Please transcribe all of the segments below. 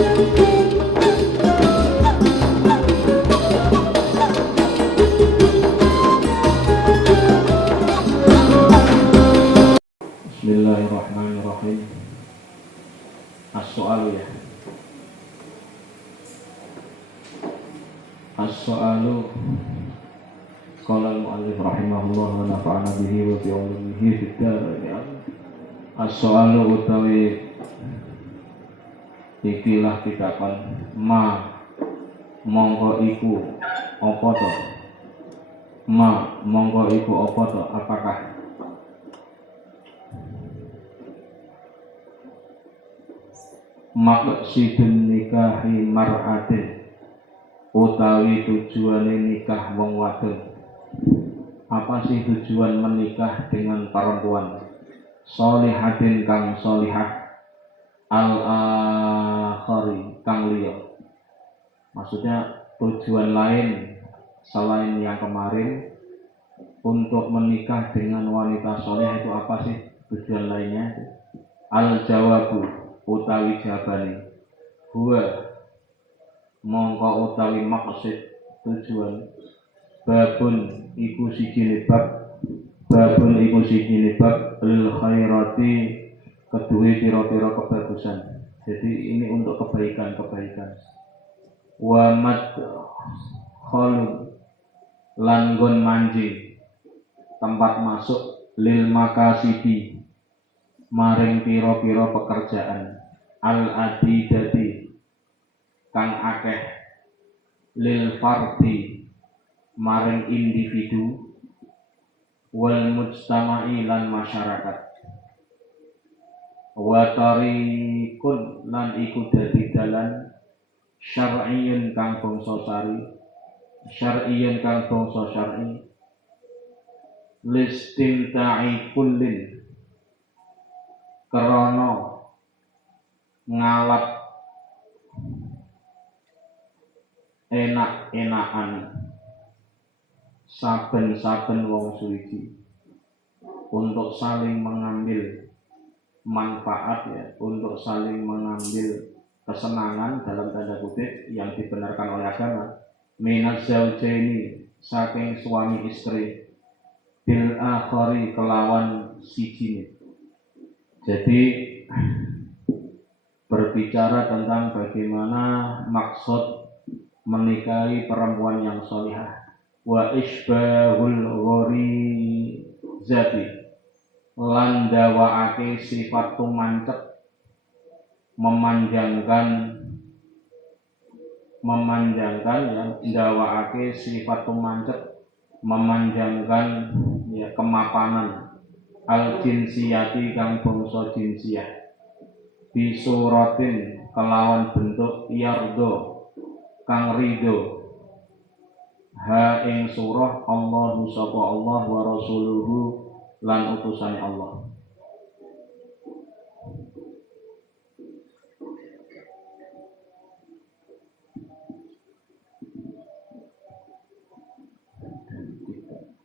Bismillahirrahmanirrahim. As-soalu ya. As-soalu qala al-mu'allif rahimahullah wa nafa'ana bihi wa bi ulumihi fid dharain. As-soalu utawi ikilah tikapan ma mongko iku apa to? Ma mongko iku apa to? Apakah maqsidun nikahi mar'atin utawi tujuane nikah wong wadon? Apa sih tujuan menikah dengan perempuan? Sholihatin kang sholihah, al-akhari kang liya. Maksudnya tujuan lain selain yang kemarin untuk menikah dengan wanita sholihah itu apa sih tujuan lainnya? Al-jawabu utawi jawabane huwa mongko utawi maksud tujuan babun iku siji bab lil khairati kedue pira-pira kebagusan. Jadi ini untuk kebaikan-kebaikan. Wa madkhalun lan nggon manjing tempat masuk lil makasidi maring pira-pira pekerjaan al-adidati kang akeh lil fardi maring individu wal mujtama'i lan masyarakat wa tariqun lan iku dadi dalan syar'iyyun kang bangsa syar'i listimta'i kullin krana ngalap enak-enakan saben-saben wong suci untuk saling mengambil manfaat ya, untuk saling mengambil kesenangan dalam tanda kutip yang dibenarkan oleh agama minaz zaujaini saking suami istri bil akhari kelawan sijine. Jadi berbicara tentang bagaimana maksud menikahi perempuan yang sholihah wa isbahul ghorizati lan dawaake sifat tumancep memanjangkan ya dawaake sifat tumancep memanjangkan ya kemapanan al jinsiyati kang bangsa jinsiyah bisuratin kelawan bentuk yardo kang ridho ha ing surah Allahu sapa Allah wa rasuluhu lan utusane Allah.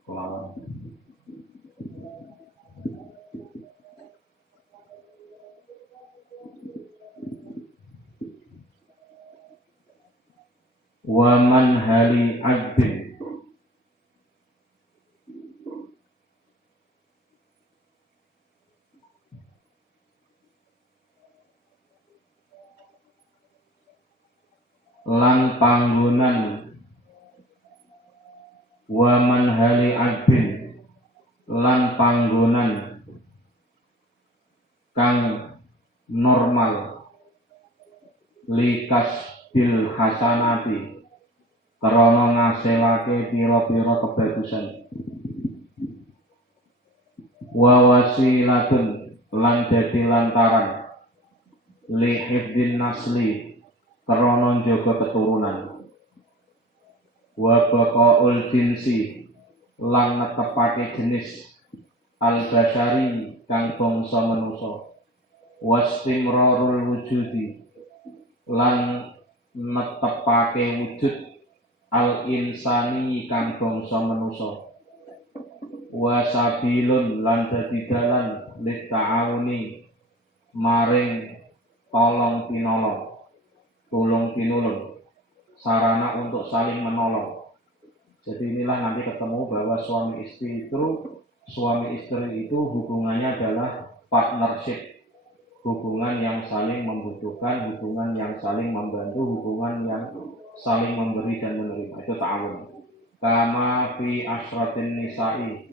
Kelawan wa man hali abdin lan panggonan wa man hali abdin lan panggonan kang normal likas bil hasanati karena ngasilake pira-pira kebagusan wa wasilatun lan dadi lantaran li hifdin nasli karena njaga keturunan wa baqaul jinsi lan netepake jenis al basyari kang bangsa manusa wastimrarul wujudi lan netepake wujud al insani kang bangsa manusa wasabilun lan dadi dalan lit ta'awuni maring tolong pinolong tulung tinulung, sarana untuk saling menolong. Jadi inilah nanti ketemu bahwa suami istri itu hubungannya adalah partnership, hubungan yang saling membutuhkan, hubungan yang saling membantu, hubungan yang saling memberi dan menerima. Itu ta'awun. Kama fi asratin nisa'i,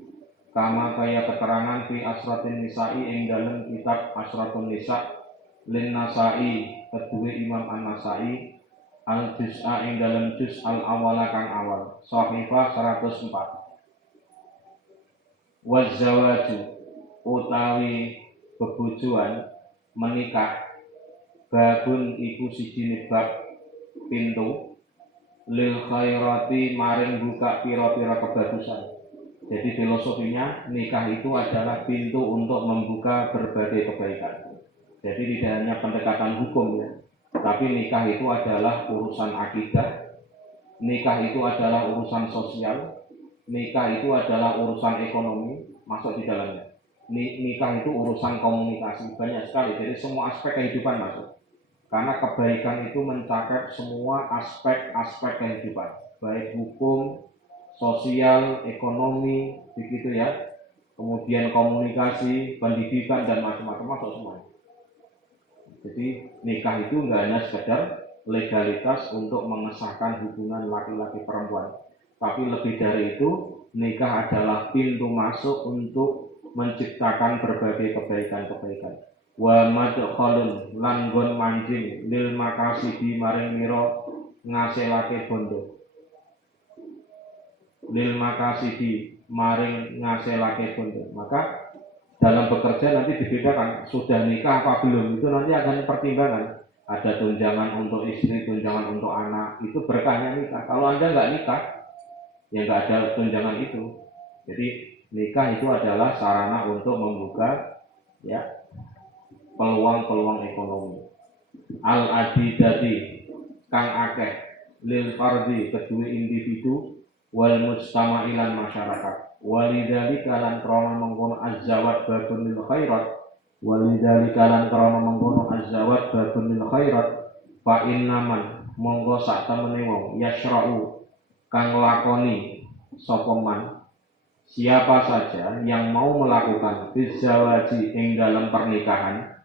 kama kaya keterangan fi asratin nisa'i ing dalam kitab Asratun Nisa lin Nasai kedua Imam An-Nasai al juz'a ing dalam juz al awala kang awal sahifah 104. Wazawaju utawi bebujuan menikah babun iku siji bab pintu lil khairati maring buka pira-pira kebagusan. Jadi filosofinya nikah itu adalah pintu untuk membuka berbagai kebaikan. Jadi tidak hanya pendekatan hukum ya, tapi nikah itu adalah urusan akidah, nikah itu adalah urusan sosial, nikah itu adalah urusan ekonomi masuk di dalamnya. Nikah itu urusan komunikasi, banyak sekali. Jadi semua aspek kehidupan masuk. Karena kebaikan itu mencakup semua aspek-aspek kehidupan, baik hukum, sosial, ekonomi, begitu ya. Kemudian komunikasi, pendidikan dan macam-macam masuk semuanya. Jadi nikah itu enggak hanya sekedar legalitas untuk mengesahkan hubungan laki-laki perempuan, tapi lebih dari itu, nikah adalah pintu masuk untuk menciptakan berbagai kebaikan-kebaikan. Wa madkhalun lan nggon manjing lil makasidi maring mira ngasilake bondo. Lil makasidi maring ngasilake bondo. Maka dalam bekerja nanti dibedakan sudah nikah apa belum, itu nanti akan pertimbangan. Ada tunjangan untuk istri, tunjangan untuk anak, itu berkahnya nikah. Kalau Anda nggak nikah, ya nggak ada tunjangan itu. Jadi nikah itu adalah sarana untuk membuka ya peluang-peluang ekonomi. Al-adidati kang akeh lil fardhi kedua individu wal mujtama'ilan masyarakat. Walidzalika lan krana mengkono azzawat babun lil khairat. Walidzalika lan krana mengkono azzawat babun lil khairat. Fa innaman monggo sak temene wong yasra'u kang lakoni sapa man siapa saja yang mau melakukan bizawaji ing dalam pernikahan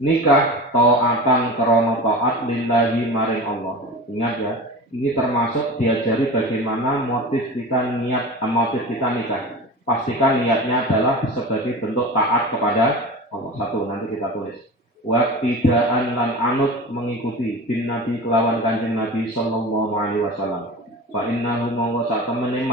nikah taatan krana taat lillahi maring Allah. Ingat ya, ini termasuk diajari bagaimana motif kita nikah. Pastikan niatnya adalah sebagai bentuk taat kepada Allah. Satu, nanti kita tulis. Waktidaan lan anut mengikuti bin Nabi kelawan kanjeng Nabi sallallahu alaihi wasallam. Fa innahu monggo sak temene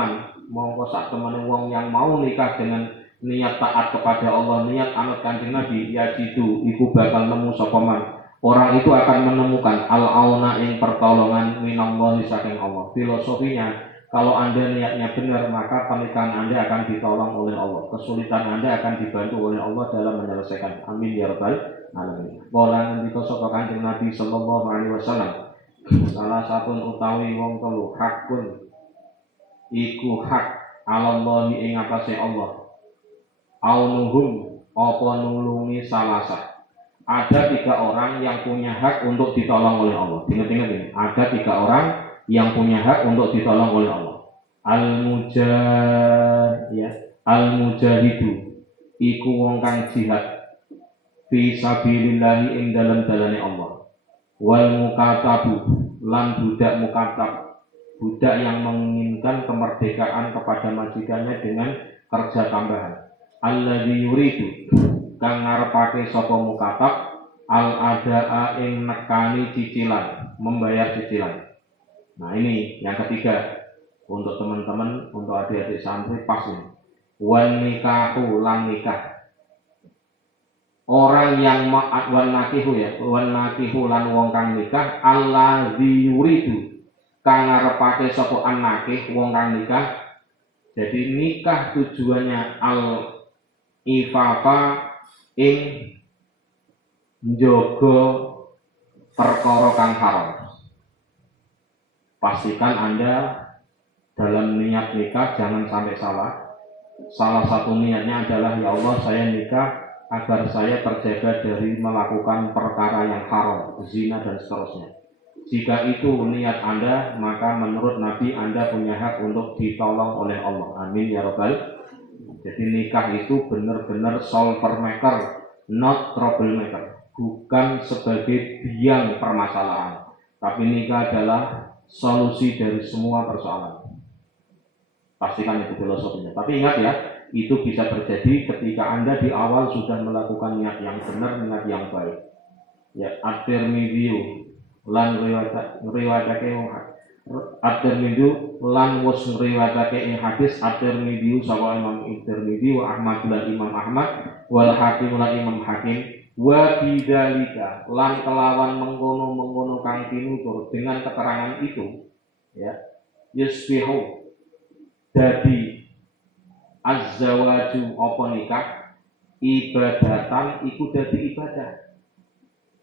wong yang mau nikah dengan niat taat kepada Allah, niat anut kanjeng Nabi, yajidu iku bakal nemu sapa man. Orang itu akan menemukan al-auna ing pertolongan minallahi saking Allah. Filosofinya, kalau Anda niatnya benar, maka pernikahan Anda akan ditolong oleh Allah. Kesulitan Anda akan dibantu oleh Allah dalam menyelesaikan. Amin ya rabbal alamin. Bola ngendika sapa kanjeng Nabi sallallahu alaihi wasallam, salah satu utawi wong telu hakun iku hak alallahi ing atase Allah. Aunuhum apa nulungi salasa. Ada 3 orang yang punya hak untuk ditolong oleh Allah. Ingat-ingat ini. Ada 3 orang yang punya hak untuk ditolong oleh Allah. Al-mujahidu iku wong kang jihad fi sabilillahi ing dalam dalane Allah. Wal mukatabu lan budak mukatab, budak yang menginginkan kemerdekaan kepada majikannya dengan kerja tambahan. Alladzi yuridu kang ngarepake sapa mukatab al-adaa ing nekani cicilan, membayar cicilan. Nah ini yang ketiga untuk teman-teman, untuk adik-adik santri pas ini. Wan nikahu lan nikah. Orang yang wan nakihu lan wong kang nikah alladzi yuridu kang ngarepake sapa annakih wong kang nikah. Jadi nikah tujuannya ifafa ing njogo perkara kang haram. Pastikan Anda dalam niat nikah jangan sampai salah. Salah satu niatnya adalah ya Allah saya nikah agar saya terjaga dari melakukan perkara yang haram, zina dan seterusnya. Jika itu niat Anda, maka menurut Nabi Anda punya hak untuk ditolong oleh Allah. Amin ya rabbal. Jadi nikah itu benar-benar solver maker, not troublemaker. Bukan sebagai biang permasalahan, tapi nikah adalah solusi dari semua persoalan. Pastikan itu filosofinya. Tapi ingat ya, itu bisa terjadi ketika Anda di awal sudah melakukan niat yang benar, niat yang baik. Ya, at-Tirmidzi lan riwayatake at-Tirmidzi lan wis riwayatake ing hadis at-Tirmidzi sapa Imam Tirmidzi wa Ahmad lan Imam Ahmad wal Hakim lan Imam Hakim wa bidzalika lan kelawan mengkono-mengkono kang tinutur dengan keterangan itu ya yusbihu dadi az-zawaju apa nikah ibadatan iku dadi ibadah.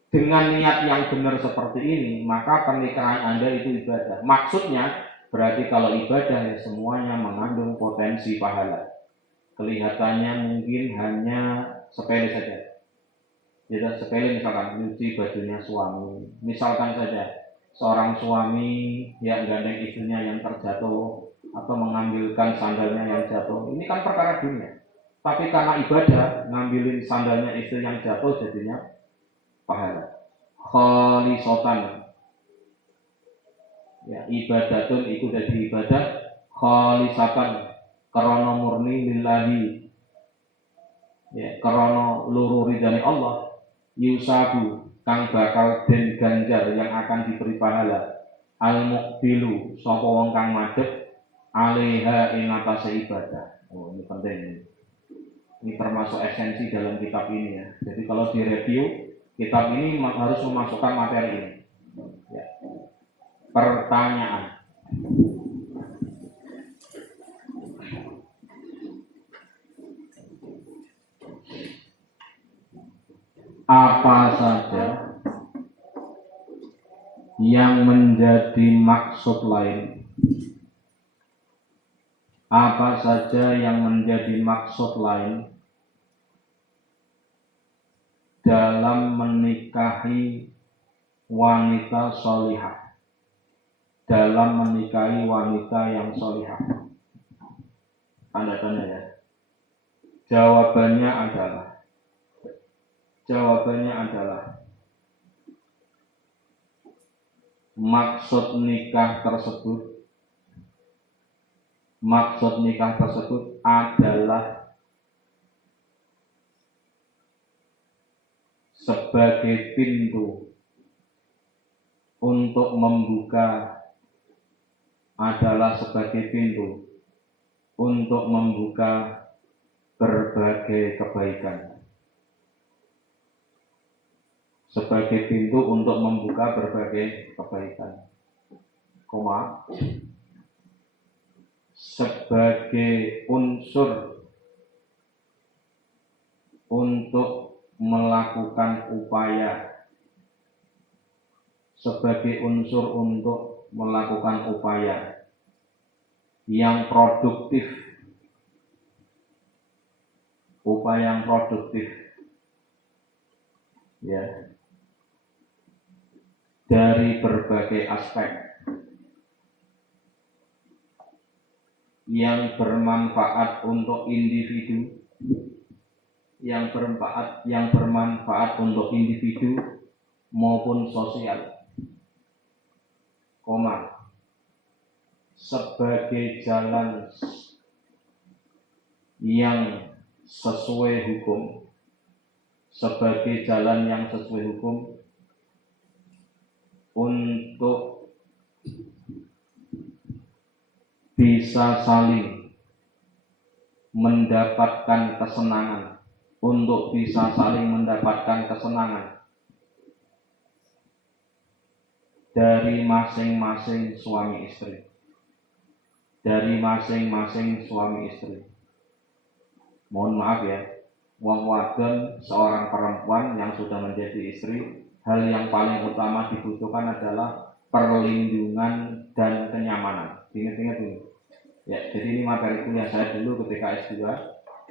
Dengan niat yang benar seperti ini, maka pernikahan Anda itu ibadah. Maksudnya, berarti kalau ibadah ya semuanya mengandung potensi pahala. Kelihatannya mungkin hanya sepele saja. Jadi sepele misalkan nyuci bajunya suami. Misalkan saja seorang suami yang gandeng istrinya yang terjatuh atau mengambilkan sandalnya yang jatuh. Ini kan perkara dunia. Tapi karena ibadah, ngambilin sandalnya istri yang jatuh jadinya pahala. Khalisatan ya ibadatun itu dari ibadah khalisatan karena murni lillahi ya karena luru ridhani Allah yusabu kang bakal den ganjar yang akan diberi pahala al muqbilu sapa wong kang madhep alaiha ing atase ibadah. Oh ini penting. Ini termasuk esensi dalam kitab ini ya. Jadi kalau direview kitab ini harus memasukkan materi ini. Ya. Pertanyaan. Apa saja yang menjadi maksud lain? Apa saja yang menjadi maksud lain dalam menikahi wanita solihah, dalam menikahi wanita yang solihah? Tanda-tanda ya. Jawabannya adalah maksud nikah tersebut adalah sebagai pintu untuk membuka berbagai kebaikan. Sebagai pintu untuk membuka berbagai kebaikan. Sebagai unsur untuk melakukan upaya yang produktif ya dari berbagai aspek yang bermanfaat untuk individu maupun sosial, sebagai jalan yang sesuai hukum untuk bisa saling mendapatkan kesenangan, dari masing-masing suami istri. Mohon maaf ya, wong wadon seorang perempuan yang sudah menjadi istri, hal yang paling utama dibutuhkan adalah perlindungan dan kenyamanan. Ingat-ingat ini. Ya, jadi ini materi kuliah saya dulu ketika S2.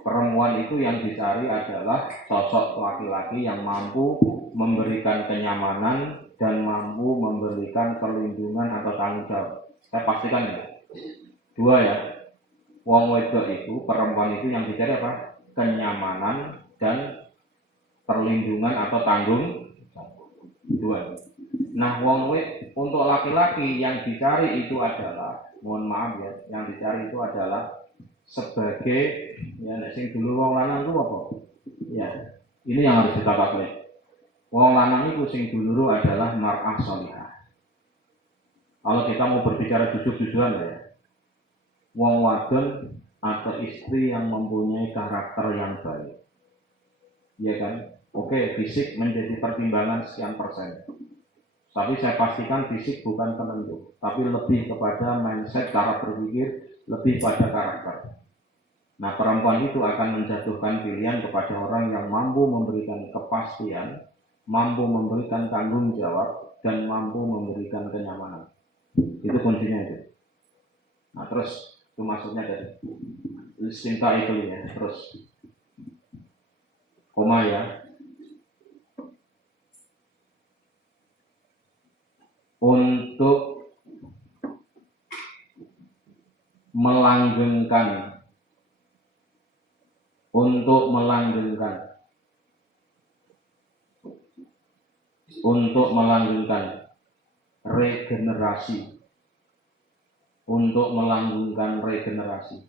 Perempuan itu yang dicari adalah sosok laki-laki yang mampu memberikan kenyamanan dan mampu memberikan perlindungan atau tanggung jawab. Saya pastikan ya. Dua ya. Wong wedok itu, perempuan itu yang dicari apa? Kenyamanan dan perlindungan atau tanggung jawab. Dua. Nah, untuk laki-laki yang dicari itu adalah, mohon maaf ya, yang dicari itu adalah sebagai ya sing dulu wong lanang itu apa? Ya, ini yang harus kita pakai. Wong lanang itu sing dulu adalah mar'ah sholihah. Kalau kita mau berbicara jujur-jujuran ya, wong wadon atau istri yang mempunyai karakter yang baik, ya kan? Oke, fisik menjadi pertimbangan sekian persen. Tapi saya pastikan fisik bukan penentu, tapi lebih kepada mindset, cara berpikir, lebih pada karakter. Nah, perempuan itu akan menjatuhkan pilihan kepada orang yang mampu memberikan kepastian, mampu memberikan tanggung jawab, dan mampu memberikan kenyamanan. Itu kuncinya itu. Nah, terus itu maksudnya dari cinta itu ya. Terus koma ya. Untuk melanggengkan regenerasi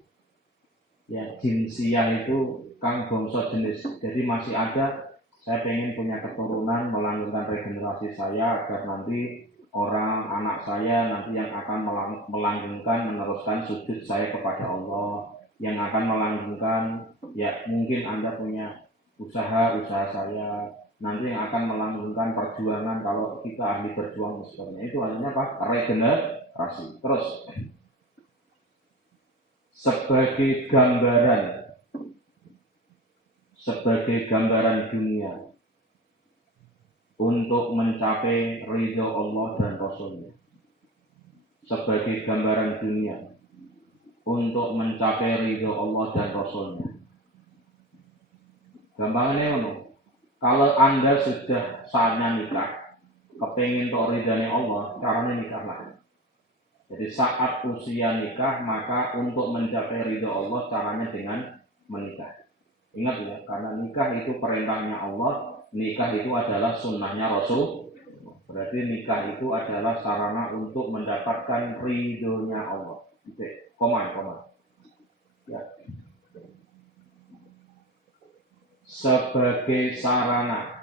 ya, jinsiah itu kang bangsa jenis. Jadi masih ada, saya pengen punya keturunan, melanggengkan regenerasi saya agar nanti anak saya nanti yang akan melanggengkan, meneruskan sujud saya kepada Allah, yang akan melanggengkan ya mungkin Anda punya usaha saya, nanti yang akan melanggengkan perjuangan kalau kita ahli berjuang sebagainya. Itu artinya apa? Regenerasi. Terus sebagai gambaran dunia untuk mencapai ridho Allah dan Rasulnya. Sebagai gambaran dunia untuk mencapai ridho Allah dan Rasulnya. Gampangnya ngono. Kalau Anda sudah saatnya nikah, kepingin untuk ridhanya Allah, caranya nikahlah. Jadi saat usia nikah, maka untuk mencapai ridho Allah caranya dengan menikah. Ingat ya, karena nikah itu perintahnya Allah, nikah itu adalah sunnahnya Rasul. Berarti nikah itu adalah sarana untuk mendapatkan ridhonya Allah. Oke, koma. Ya. Sebagai sarana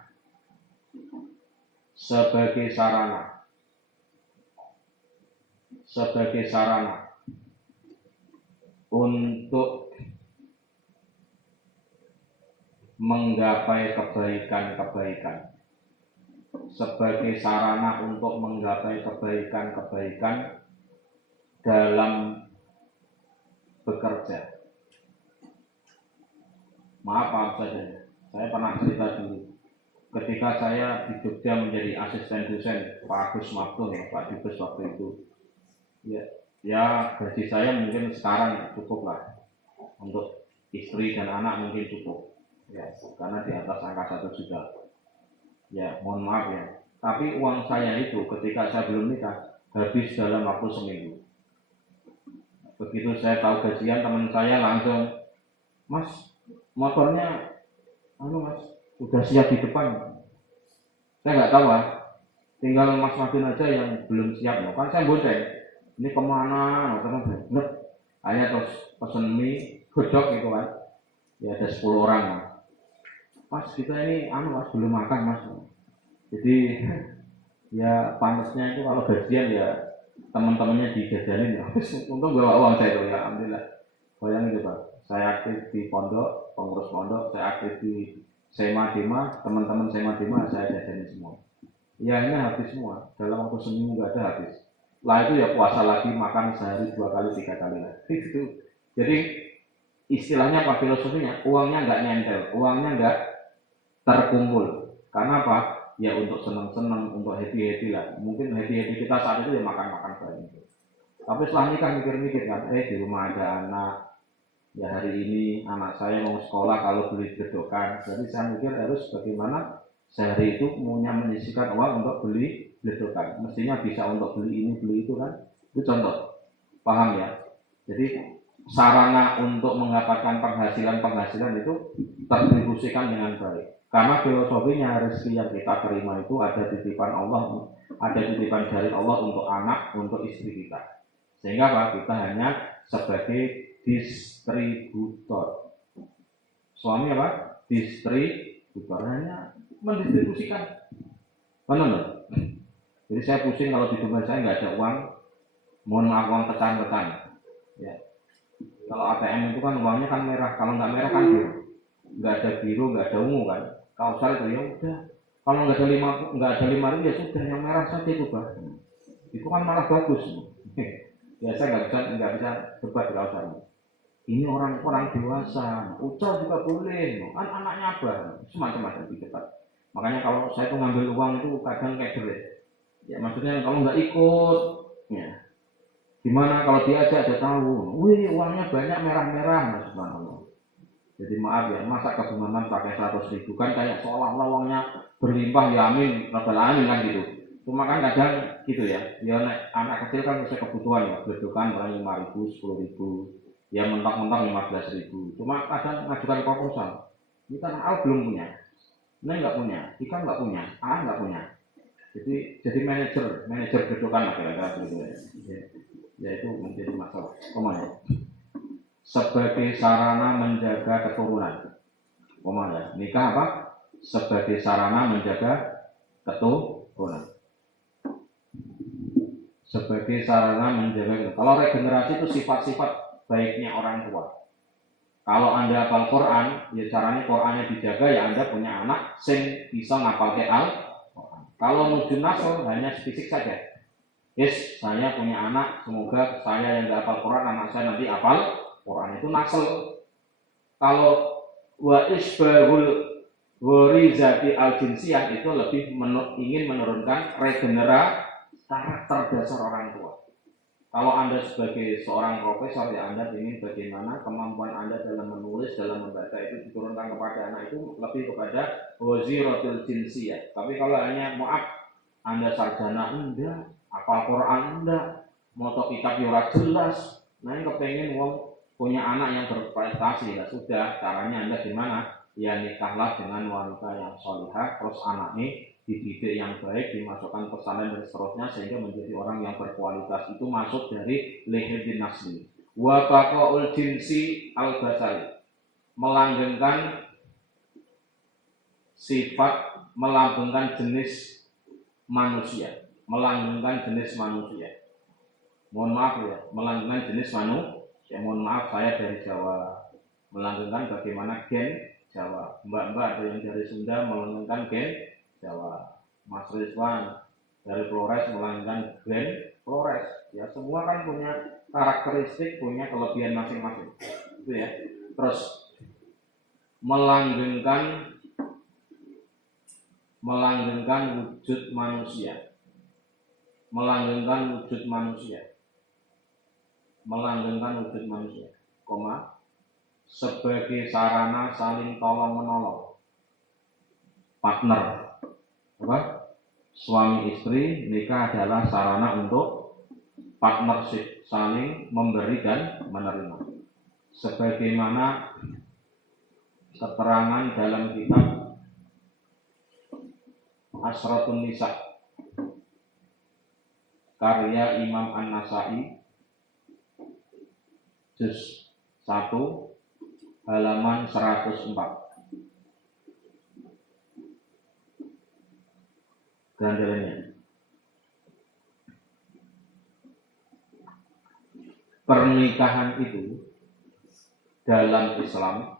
untuk menggapai kebaikan-kebaikan, sebagai sarana untuk menggapai kebaikan-kebaikan dalam bekerja. Maaf saja, saya pernah cerita dulu. Ketika saya di Jogja menjadi asisten dosen Pak Agus Mabdo, Pak Dubes waktu itu, ya gaji saya mungkin sekarang cukup lah, untuk istri dan anak mungkin cukup, ya karena di atas angka 1 juta. Ya mohon maaf ya, tapi uang saya itu ketika saya belum nikah habis dalam waktu seminggu. Begitu saya tahu gajian, teman saya langsung, "Mas, motornya Mas udah siap di depan." Saya nggak tahu tinggal Mas Madin aja yang belum siap loh. Kan saya bonceng, ini kemana? Bener. Hanya terus pesen mie, godok gitu kan. Ya ada 10 orang lah. Mas kita ini Mas belum makan Mas. Jadi ya pantasnya itu kalau gajian ya teman-temannya dijajanin ya. Untung bawa uang saya itu ya, alhamdulillah. Bayangin coba, saya aktif di pondok, pengurus pondok, saya aktif di Sema Dima, teman-teman Sema Dima saya jajanin semua. Ya ini habis semua, dalam waktu seminggu nggak ada habis. Lah itu ya puasa lagi, makan sehari 2 kali 3 kali lah. Itu. Jadi istilahnya apa filosofinya? Uangnya nggak nyentel, uangnya nggak terkumpul. Karena apa? Ya untuk senang-senang, untuk happy-happy lah. Mungkin happy-happy kita saat itu ya makan-makan banyak. Tapi setelah nikah mikir-mikir kan, di rumah ada anak. Ya hari ini anak saya mau sekolah kalau beli gedokan. Jadi saya mikir harus bagaimana Sehari itu punya menyisihkan uang untuk beli beledokan. Mestinya bisa untuk beli ini, beli itu kan. Itu contoh. Paham ya? Jadi sarana untuk mendapatkan penghasilan itu terdistribusikan dengan baik. Karena filosofinya rezeki yang kita terima itu ada titipan Allah, ada titipan dari Allah untuk anak, untuk istri kita. Sehingga Pak, kita hanya sebagai distributor. Suami apa? Distributor, hanya mendistribusikan. Benar. Jadi saya pusing kalau di rumah saya nggak ada uang, mohon maaf uang pecahan. Ya. Kalau ATM itu kan uangnya kan merah, kalau nggak merah kan biru, nggak ada biru, nggak ada ungu kan. Kalau saya itu ya udah, kalau nggak ada 5.000 ya sudah, yang merah saja itu Pak. Itu kan malah bagus. Ya saya nggak bisa debat kalau saya. Ini orang dewasa, ucap juga boleh, kan anaknya apa, semacam-macam di debat. Makanya kalau saya tuh ngambil uang itu kadang kayak berat. Ya maksudnya kalau nggak ikut, ya gimana kalau diajak dia tahu, wih uangnya banyak merah-merah, subhanallah. Jadi maaf ya, masa kebungaman pakai 100.000 kan kayak seolah-olah uangnya berlimpah, ya amin, rabbal alamin kan gitu. Cuma kan kadang gitu ya, anak kecil kan sesuai kebutuhan ya, berdukan paling 5.000, 10.000, ya mentok-mentok 15.000. Cuma kadang ngajukan proposal, ini kan A belum punya, ini nggak punya, Ika nggak punya, A nggak punya. Jadi manajer berdukan lah kira-kira gitu ya. Ya itu menjadi masalah. Ya. Sebagai sarana menjaga keturunan. Ya. Nikah apa? Sebagai sarana menjaga keturunan. Sebagai sarana menjaga. Kalau regenerasi itu sifat-sifat baiknya orang tua. Kalau Anda hafal Quran, ya caranya Qurannya dijaga, ya Anda punya anak sing bisa ngapal Al-Quran. Kalau mujun nasl hanya fisik saja. Yes, saya punya anak, semoga saya yang hafal Quran, anak saya nanti hafal Quran, itu nasl. Kalau wa isbahul warizati al-jinsiyah itu lebih ingin menurunkan regenerasi karakter dasar orang tua. Kalau Anda sebagai seorang profesor, ya Anda ingin bagaimana kemampuan Anda dalam menulis, dalam membaca itu diturunkan kepada anak itu lebih kepada waziratul jinsiyah. Tapi kalau hanya maaf, Anda sarjana enggak, apal Quran enggak, moto kitab ora jelas, nah ini kepengen wong punya anak yang berprestasi, ya sudah, caranya Anda gimana? Ya nikahlah dengan wanita yang solihah, terus anaknya dididik yang baik, dimasukkan pesantren dan seterusnya sehingga menjadi orang yang berkualitas. Itu masuk dari lihidin nasli. Wa baqaul jinsi al-basari, melanggengkan sifat, melanggengkan jenis manusia, melanggengkan jenis manusia. Mohon maaf ya, melanggengkan jenis manusia. Mohon maaf, saya dari Jawa, melanggengkan bagaimana gen Jawa. Mbak-mbak ada yang dari Sunda melanggengkan gen Jawa. Mas Rizwan dari Flores melanggengkan gen Flores. Ya semua kan punya karakteristik, punya kelebihan masing-masing. Itu ya. Terus melanggengkan wujud manusia. Melanggengkan wujud manusia. Melanggengkan wujud manusia. Koma, sebagai sarana saling tolong-menolong. Partner. Apa? Suami istri nikah adalah sarana untuk partnership, saling memberi dan menerima. Sebagaimana keterangan dalam kitab Asratun Nisa karya Imam An-Nasai juz 1 halaman 104. Gandalannya. Pernikahan itu dalam Islam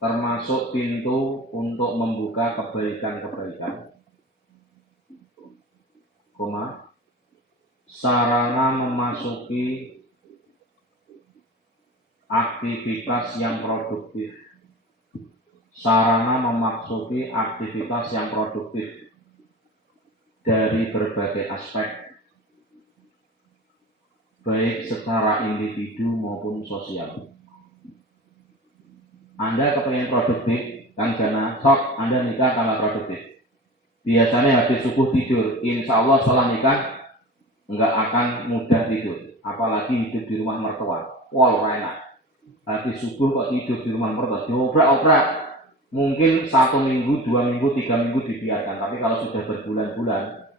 termasuk pintu untuk membuka kebaikan-kebaikan, sarana memasuki aktivitas yang produktif, sarana memasuki aktivitas yang produktif dari berbagai aspek, baik secara individu maupun sosial. Anda kepengen produktif, Kang Jana, sok Anda nikah tambah produktif. Biasanya habis subuh tidur, insya Allah setelah nikah nggak akan mudah tidur. Apalagi hidup di rumah mertua. Wow, enak. Habis subuh kok tidur di rumah mertua, diobrak-obrak. Mungkin 1 minggu, 2 minggu, 3 minggu dibiarkan. Tapi kalau sudah berbulan-bulan,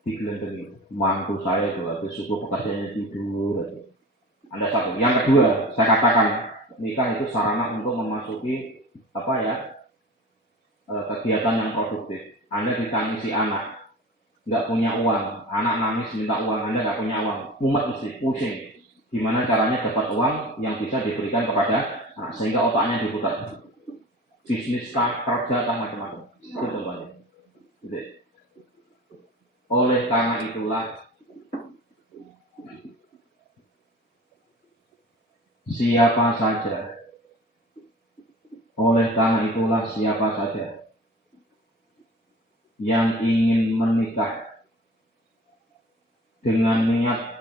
digelendengi. Mantu saya itu habis subuh pekerjaannya tidur. Anda satu. Yang kedua, saya katakan nikah itu sarana untuk memasuki kegiatan yang produktif. Anda ditangisi anak, nggak punya uang, anak nangis minta uang, Anda nggak punya uang, mumet mesti pusing. Gimana caranya dapat uang yang bisa diberikan kepada anak sehingga otaknya diputar. Bisnis kah, kerja kah, macam-macam. Itu contohnya. Gitu. Oleh karena itulah siapa saja yang ingin menikah dengan niat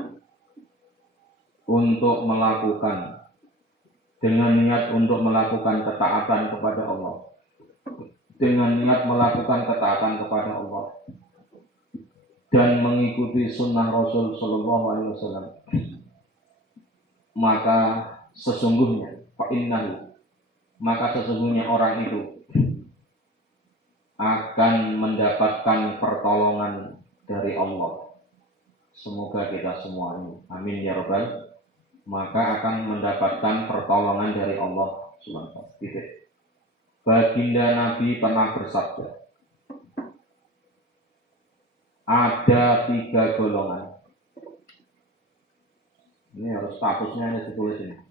untuk melakukan ketaatan kepada Allah, dan mengikuti sunnah Rasul Sallallahu Alaihi Wasallam, maka sesungguhnya orang itu akan mendapatkan pertolongan dari Allah. Semoga kita semua ini, amin ya rabbal. Maka akan mendapatkan pertolongan dari Allah Subhanahu wa ta'ala. Baginda Nabi pernah bersabda, ada 3 golongan. Ini harus statusnya ini ditulis ini.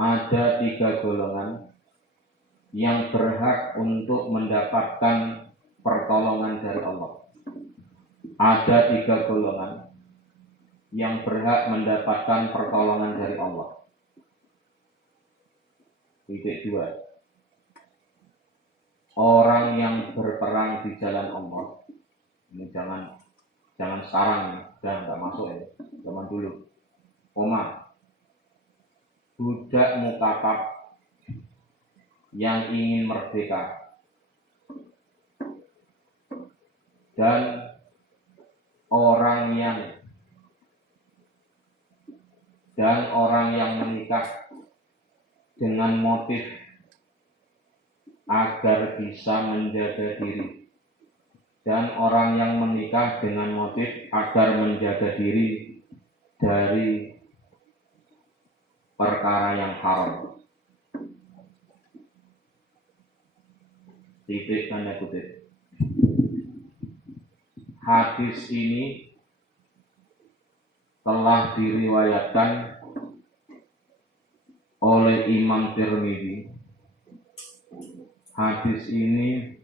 Ada 3 golongan yang berhak untuk mendapatkan pertolongan dari Allah. Ada 3 golongan yang berhak mendapatkan pertolongan dari Allah. Titik 2. Orang yang berperang di jalan Allah. Ini jangan sekarang, udah nggak masuk ya, zaman dulu. Budak mukatab yang ingin merdeka dan orang yang menikah dengan motif agar bisa menjaga diri, dan orang yang menikah dengan motif agar menjaga diri dari perkara yang haram. Titik tanda kutip. Hadis ini telah diriwayatkan oleh Imam Tirmidzi. Hadis ini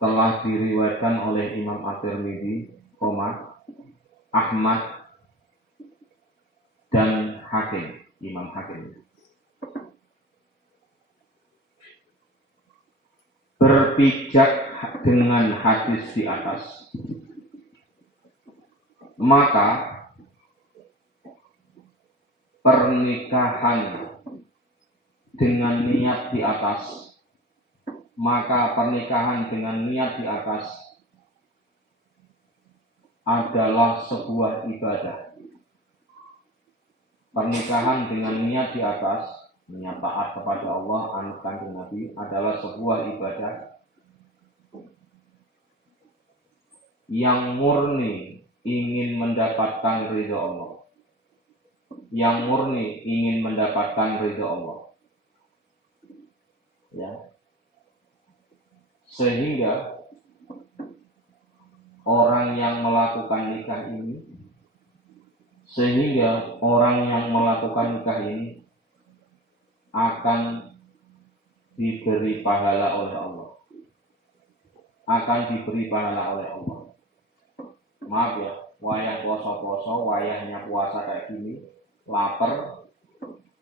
telah diriwayatkan oleh Imam At-Tirmidzi, Ahmad dan Hakim, Imam Hakim. Berpijak dengan hadis di atas, maka pernikahan dengan niat di atas adalah sebuah ibadah. Pernikahan dengan niat di atas, niat taat kepada Allah, anut kanjeng Nabi, adalah sebuah ibadah yang murni ingin mendapatkan ridha Allah. Ya. Sehingga orang yang melakukan nikah ini akan diberi pahala oleh Allah. Maaf ya, wayah poso-poso, wayahnya puasa kayak gini, lapar,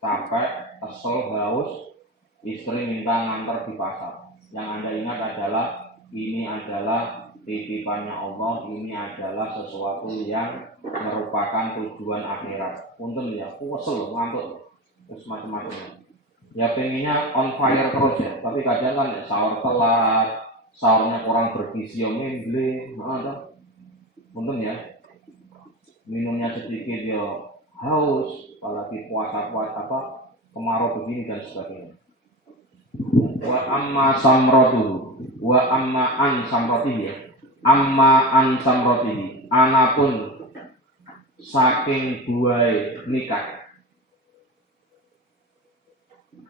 capek, kesel, haus, istri minta nganter di pasar. Yang Anda ingat adalah ini adalah titipannya Allah, ini adalah sesuatu yang merupakan tujuan akhirat. Punten ya, kesel, ngantuk, terus macam-macam. Ya pengennya on fire terus ya, tapi kadang kan sahur telat, sahurnya kurang bergizi, memble, untung ya, minumnya sedikit ya haus, apalagi puasa kemarau begini dan sebagainya. Wa amma samrotuhu, wa amma an samrotihi ya, amma an samrotihi, anapun saking buai nikah,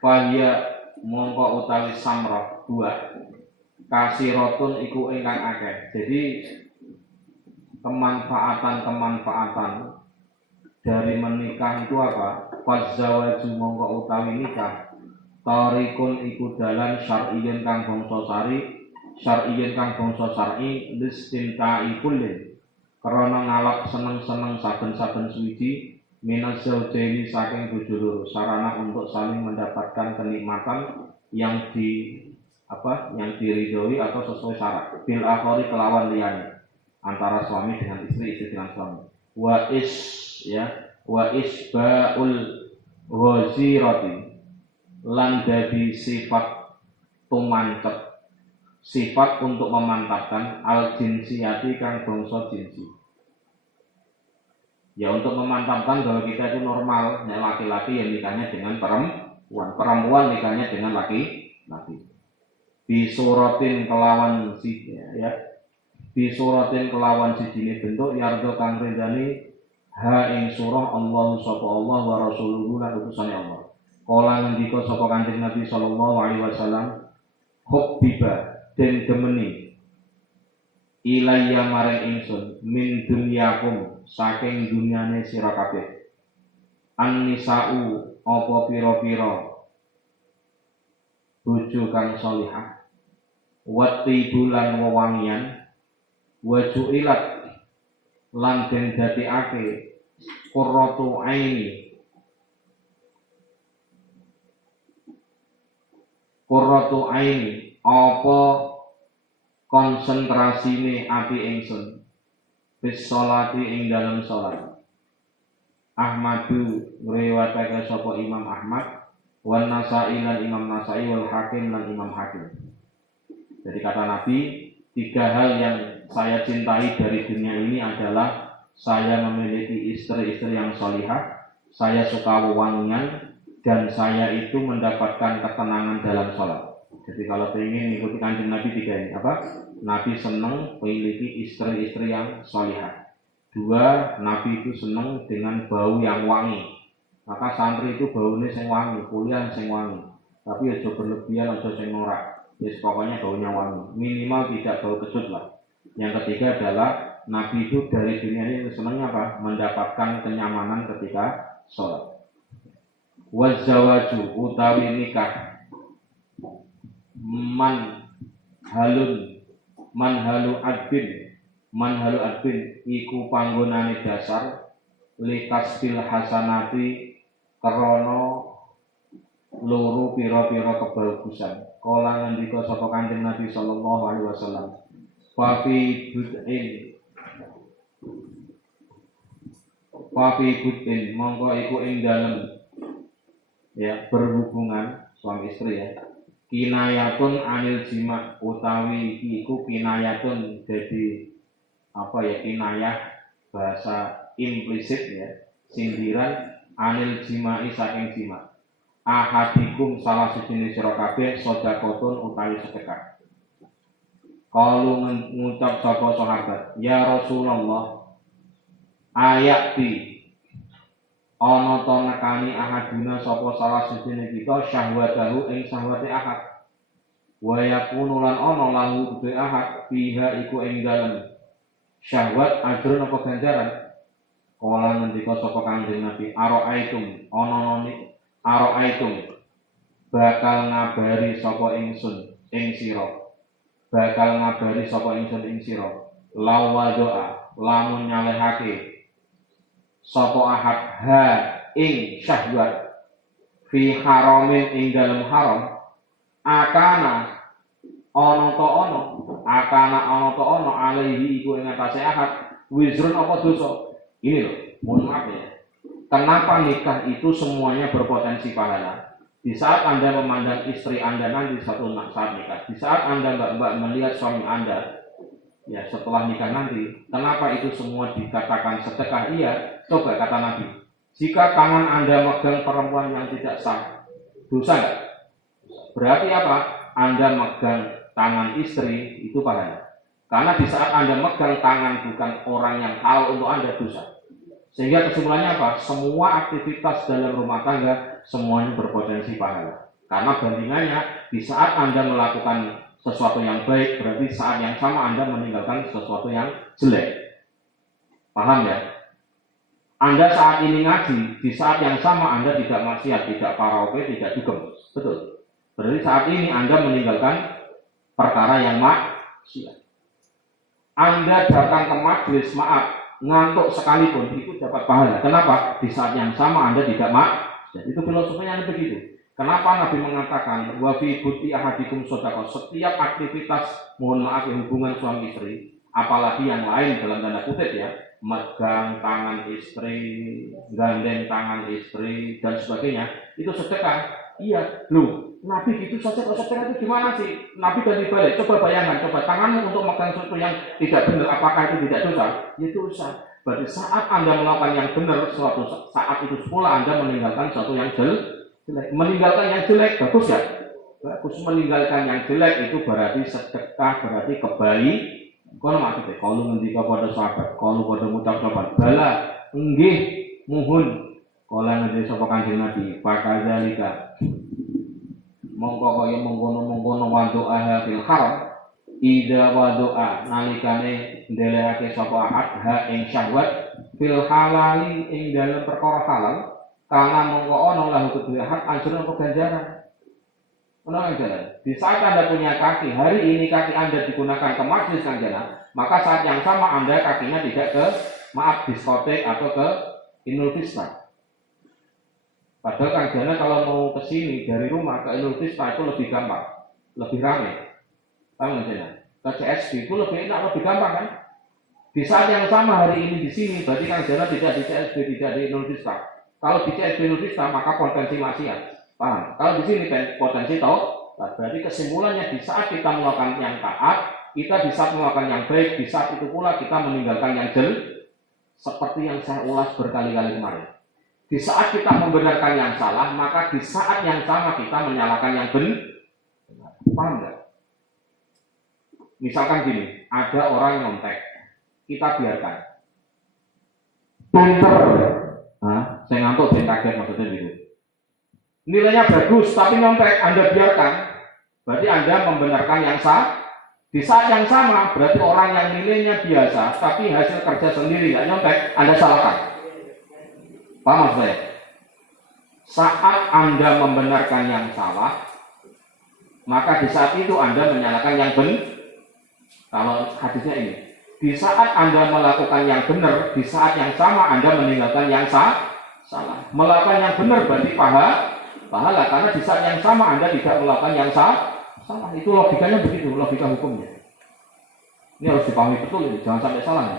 fahya mongko utawi samroh dua, kasirotun iku ingkang akeh. Jadi kemanfaatan dari menikah itu apa? Fazawaju mongko utawi nikah, tarikun iku dalan syar'iyun kang bangsa syar'i listinta'i kullin, karena ngalap seneng-seneng saben-saben suci minaz zaujaini saking bojo loro, sarana untuk saling mendapatkan kenikmatan yang diridhoi atau sesuai syarat, bil akhari kelawan liyane, antara suami dengan istri, istri dengan suami. Wa isbaul ghazirati, lan dadi sifat tumancep, sifat untuk memantapkan al jinsiyati kang bangsa jinsi. Ya untuk memantapkan bahwa kita itu normal, ya laki-laki yang nikahnya dengan perempuan nikahnya dengan laki-laki. Bisuratin kelawan sijine bentuk yardo kang ridani ha ing surah Allah sapa Allah wa rasuluhu lan utusane Allah. Kala ngendika sapa Kanjeng Nabi sallallahu alaihi wasallam, hubbiba den demeni ilayya maring ingsun min dunyakum saking dunyane sira kabeh, an-nisa'u apa pira-pira bojo kang salihah, wa tibulan wewangian, wa ju'ilat lan den dadekake qurratu aini apa konsentrasine ati ingsun bis sholati ing dalam sholat. Ahmadu ngriwayatake sapa Imam Ahmad, wan Nasa'i lan Imam Nasa'i, wal Hakim lan Imam Hakim. Jadi kata Nabi, 3 hal yang saya cintai dari dunia ini adalah saya memiliki istri-istri yang sholihah, saya suka wewangian, dan saya itu mendapatkan ketenangan dalam sholat. Jadi kalau ingin mengikuti Kanjeng Nabi 3 ini Nabi senang memiliki istri-istri yang sholihah. 2, Nabi itu senang dengan bau yang wangi. Maka santri itu baunya sing wangi, kuliah sing wangi. Tapi aja berlebihan, aja sing norak. Jadi pokoknya baunya wangi. Minimal tidak bau kecut lah. Yang ketiga adalah Nabi itu dari dunia ini senangnya mendapatkan kenyamanan ketika sholat. Wazawaju utawi nikah manhalu adbin iku panggonane dasar likasbil hasanati krana loro pira-pira kebagusan. Kala ngendika sapa Kanjeng Nabi sallallahu alaihi wasallam, Fafi budin mongko iku ing dalem berhubungan suami istri kinayatun anil jima, utawi iku kinayatun jadi kinayah bahasa implisit sindiran anil jimai saking jima. Ahadikum salah siji sira kabeh sedekahun utawi sedekah. Kalu ngucap sapa sahabat, ya Rasulullah, ayati ana ta nekani ahaduna sapa salah sijine kita syahwatahu ing syahwate ahad, wa yakunu lan ana lahu bi ahad fiha iku ing dalem syahwat ajrun apa ganjaran. Kala ngendika sapa Kanjeng Nabi, ara'aitum bakal ngabari sapa ingsun ing sira lawadha lamun nyalehake sapa ahad ha ing syahwat fi haramin ing dalem haram, akana ana ta ana alaihi iku ing atase ahad wizrun apa dosa. Ini loh, mohon maaf kenapa nikah itu semuanya berpotensi pahala? Di saat Anda memandang istri Anda nanti satu saat nikah, di saat Anda mbak-mbak melihat suami Anda, ya setelah nikah nanti, kenapa itu semua dikatakan sedekah? Iya, coba kata Nabi, jika tangan Anda megang perempuan yang tidak sah, dosa nggak? Berarti apa? Anda megang tangan istri itu pahala. Karena di saat Anda megang tangan bukan orang yang halal untuk Anda, dosa. Sehingga kesimpulannya apa? Semua aktivitas dalam rumah tangga semuanya berpotensi pahala. Karena bandingannya di saat Anda melakukan sesuatu yang baik, berarti saat yang sama Anda meninggalkan sesuatu yang jelek. Paham ya? Anda saat ini ngaji, di saat yang sama Anda tidak maksiat, tidak karaoke, tidak dugem. Betul. Berarti saat ini Anda meninggalkan perkara yang maksiat. Anda datang ke majelis, maaf, ngantuk sekalipun itu dapat pahala. Kenapa? Di saat yang sama Anda tidak maksiat. Itu filosofinya begitu. Kenapa Nabi mengatakan wa fi buti ahadikum sedekah? Setiap aktivitas, mohon maaf ya, hubungan suami istri, apalagi yang lain dalam tanda kutip ya, megang tangan istri, gandeng tangan istri dan sebagainya, itu sedekah. Iya, loh, Nabi gitu saja kok sedekah itu gimana sih? Nabi dan dibalik, coba bayangkan, coba tanganmu untuk megang sesuatu yang tidak benar, apakah itu tidak dosa? Itu dosa. Berarti saat Anda melakukan yang benar, suatu saat itu pula Anda meninggalkan sesuatu yang jelek. Meninggalkan yang jelek, bagus ya? Bagus. Meninggalkan yang jelek itu berarti sedekah, berarti kebali. Kalau maksudnya, kalau ngendika pada sahabat, kalau pada ngucap sahabat, bala, enggih, muhun. Kalau nanti sapa Kanjeng Nabi, pakadzalika. Mongko kaya mengkono-mengkono wadoa fil haram, ida wadoa nalikane ndelehake sapa adha ing syahwat fil halali ing dalem perkara halal, karena mongko ana lahu kedue hak ajrun apa ganjaran. Ono ganjaran. Di saat Anda punya kaki, hari ini kaki Anda digunakan ke majelis kanjana, maka saat yang sama Anda kakinya tidak ke diskotek atau ke Inul Vista. Padahal kanjana kalau mau ke sini dari rumah ke Inul Vista itu lebih gampang, lebih ramai. Tahu kanjana? Ke CSD itu lebih enak, lebih gampang kan? Di saat yang sama hari ini di sini, berarti kanjana tidak di CSD, tidak di Inul Vista. Kalau di CSD Inul Vista maka potensi maksiat. Paham? Kalau di sini potensi taubat. Berarti kesimpulannya di saat kita melakukan yang taat, kita di saat melakukan yang baik, di saat itu pula kita meninggalkan yang jelek. Seperti yang saya ulas berkali-kali kemarin. Di saat kita membenarkan yang salah, maka di saat yang sama kita menyalahkan yang benar. Paham nggak? Misalkan gini, ada orang nyontek, kita biarkan. Pinter, saya ngantuk, saya kaget maksudnya gitu. Nilainya bagus, tapi nyontek, Anda biarkan. Berarti Anda membenarkan yang sah. Di saat yang sama, berarti orang yang nilainya biasa, tapi hasil kerja sendiri nggak nyontek, Anda salahkan. Paham maksud saya? Saat Anda membenarkan yang salah, maka di saat itu Anda menyalahkan yang benar. Kalau hadisnya ini, di saat Anda melakukan yang benar, di saat yang sama Anda meninggalkan yang salah. Melakukan yang benar berarti pahala, karena di saat yang sama Anda tidak melakukan yang salah. Itu logikanya begitu, logika hukumnya. Ini harus dipahami betul ini, jangan sampai salah ya.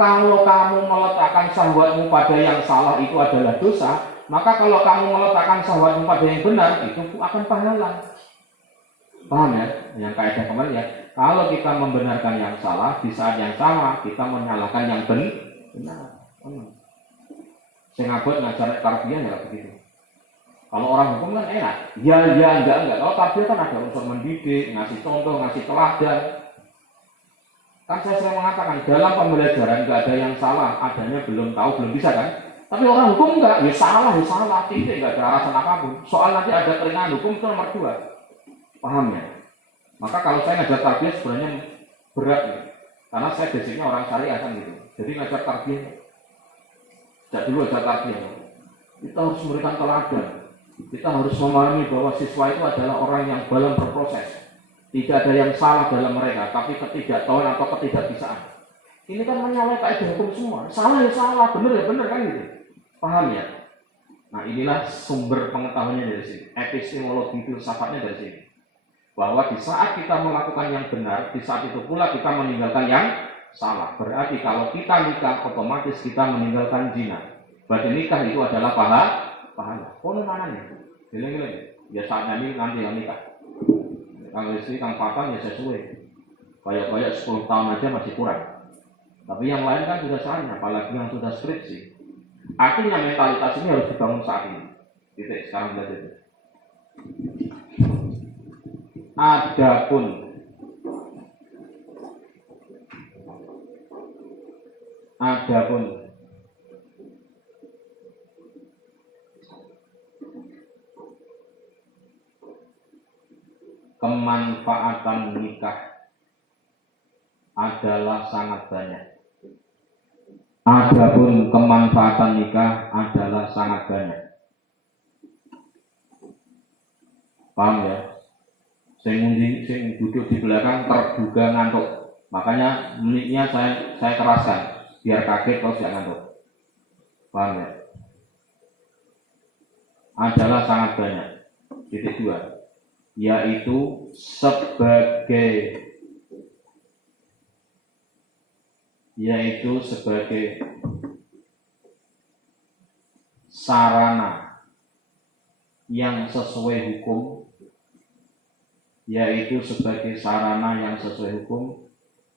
Kalau kamu meletakkan syahwatmu pada yang salah itu adalah dosa, maka kalau kamu meletakkan syahwatmu pada yang benar itu akan pahala. Paham ya? Yang kaidah kemarin ya. Kalau kita membenarkan yang salah, di saat yang sama kita menyalahkan yang benar. Saya ngabut ngajar tarbiyah ya begitu. Kalau orang hukum kan enak, ya enggak. Kalau tarbiyah kan ada unsur mendidik, ngasih contoh, ngasih teladan. Kan saya sering mengatakan dalam pembelajaran nggak ada yang salah, adanya belum tahu, belum bisa kan? Tapi orang hukum enggak, ya salah, tidak ada alasan apapun. Soal nanti ada keringanan hukum itu nomor 2. Paham ya? Maka kalau saya ngajar tarbiyah sebenarnya berat ya. Karena saya basicnya orang syariah kan gitu. Jadi ngajar tarbiyah, sejak dulu ajar tarbiyah. Kita harus memberikan teladan. Kita harus memahami bahwa siswa itu adalah orang yang dalam berproses. Tidak ada yang salah dalam mereka, tapi ketidaktahuan atau ketidakbisaan. Ini kan menyalahi kaidah hukum semua. Salah ya salah, benar ya benar kan gitu. Paham ya? Nah inilah sumber pengetahuannya dari sini. Epistemologi filsafatnya dari sini. Bahwa di saat kita melakukan yang benar, di saat itu pula kita meninggalkan yang salah. Berarti kalau kita nikah, otomatis kita meninggalkan zina. Berarti nikah itu adalah pahala. pahala. Kono manane. Gile-gile. Ya saatnya ini nanti nikah. Kang istri, kang papa ya sesuai. Kayak 10 tahun aja masih kurang. Tapi yang lain kan sudah saatnya, apalagi yang sudah skripsi. Artinya mentalitas ini harus dibangun saat ini. Titik, sekarang belajar itu. Adapun kemanfaatan nikah adalah sangat banyak. Adapun kemanfaatan nikah adalah sangat banyak. Paham ya? Sing duduk di belakang terduga ngantuk. Makanya menitnya saya keraskan biar kaget kalau tidak ngantuk. Paham ya? Adalah sangat banyak. Titik 2. Yaitu sebagai sarana yang sesuai hukum,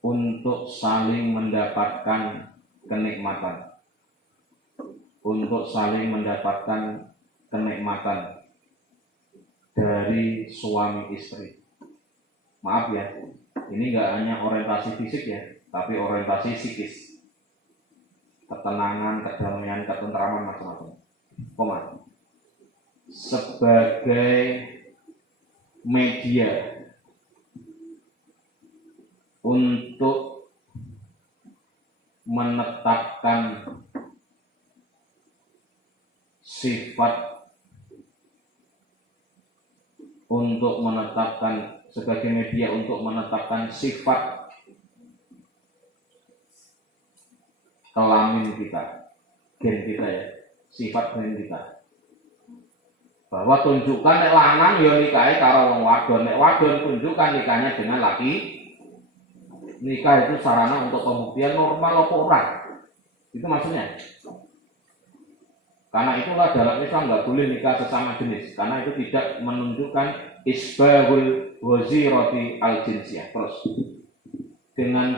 untuk saling mendapatkan kenikmatan dari suami istri. Maaf ya, ini nggak hanya orientasi fisik ya, tapi orientasi psikis, ketenangan, kedamaian, ketentraman, macam-macam. Sebagai media untuk menetapkan sifat, sebagai media untuk menetapkan sifat kelamin kita, gen kita ya, sifat gen kita. Bahwa tunjukkan nek lanang ya nikahe karo wong wadon, nek wadon tunjukkan nikahnya dengan laki. Nikah itu sarana untuk pembuktian normal apa ora. Itu maksudnya. Karena itulah dalam Islam nggak boleh nikah sesama jenis, karena itu tidak menunjukkan isbahul wazirati al-jinsiyah. Terus dengan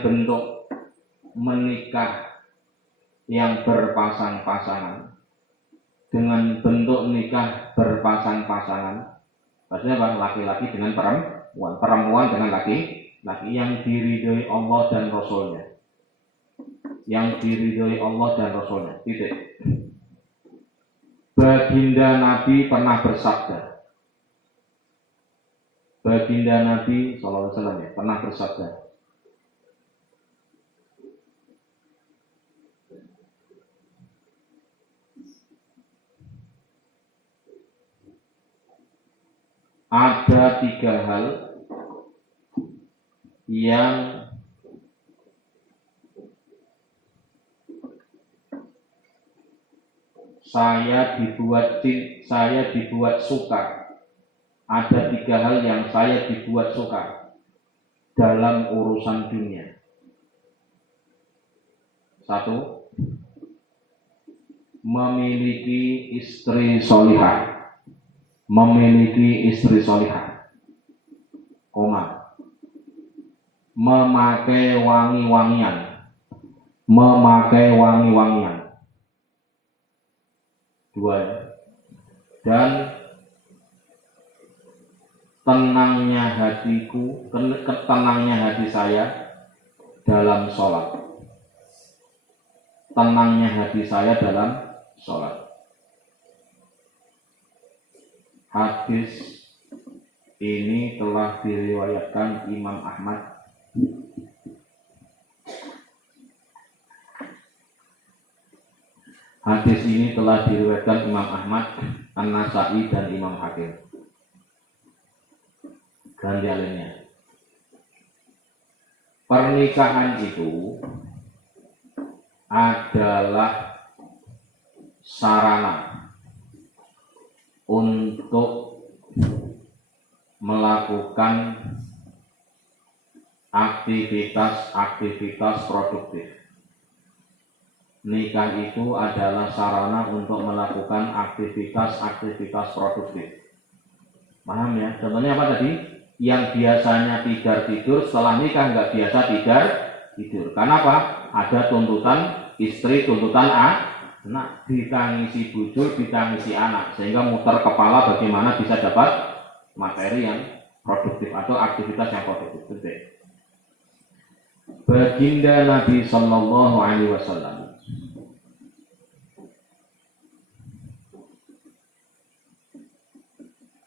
bentuk menikah yang berpasang-pasangan, maksudnya apa? Laki-laki dengan perempuan dengan laki yang diridhoi Allah dan Rasulnya, titik. Baginda Nabi pernah bersabda, pernah bersabda, ada 3 hal yang saya dibuat suka. Ada 3 hal yang saya dibuat suka dalam urusan dunia. 1. Memiliki istri solihah. Memakai wangi-wangian. 2. Dan tenangnya hati saya dalam sholat. Hadis ini telah diriwayatkan Imam Ahmad. An-Nasa'i dan Imam Hakim. Dan yang lainnya. Pernikahan itu adalah sarana untuk melakukan aktivitas produktif. Nikah itu adalah sarana untuk melakukan aktivitas produktif. Paham ya? Contohnya apa tadi? Yang biasanya tidur, setelah nikah nggak biasa tidur. Karena apa? Ada tuntutan istri, tuntutan anak, ditangisi bojo, ditangisi anak, sehingga muter kepala bagaimana bisa dapat materi yang produktif atau aktivitas yang produktif. Baginda Nabi Sallallahu Alaihi Wasallam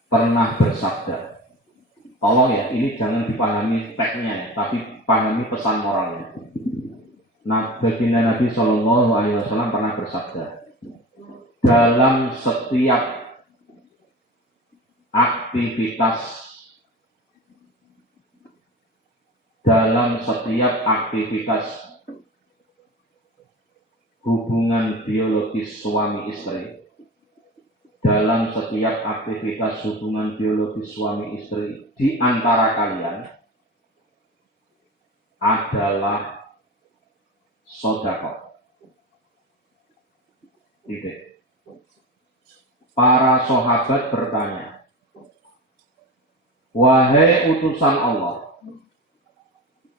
pernah bersabda, tolong ya, ini jangan dipahami teksnya ya, tapi pahami pesan moralnya. Nah, baginda Nabi Sallallahu Alaihi Wasallam pernah bersabda, dalam setiap aktivitas hubungan biologis suami istri, di antara kalian adalah sedekah. Para sahabat bertanya, wahai utusan Allah.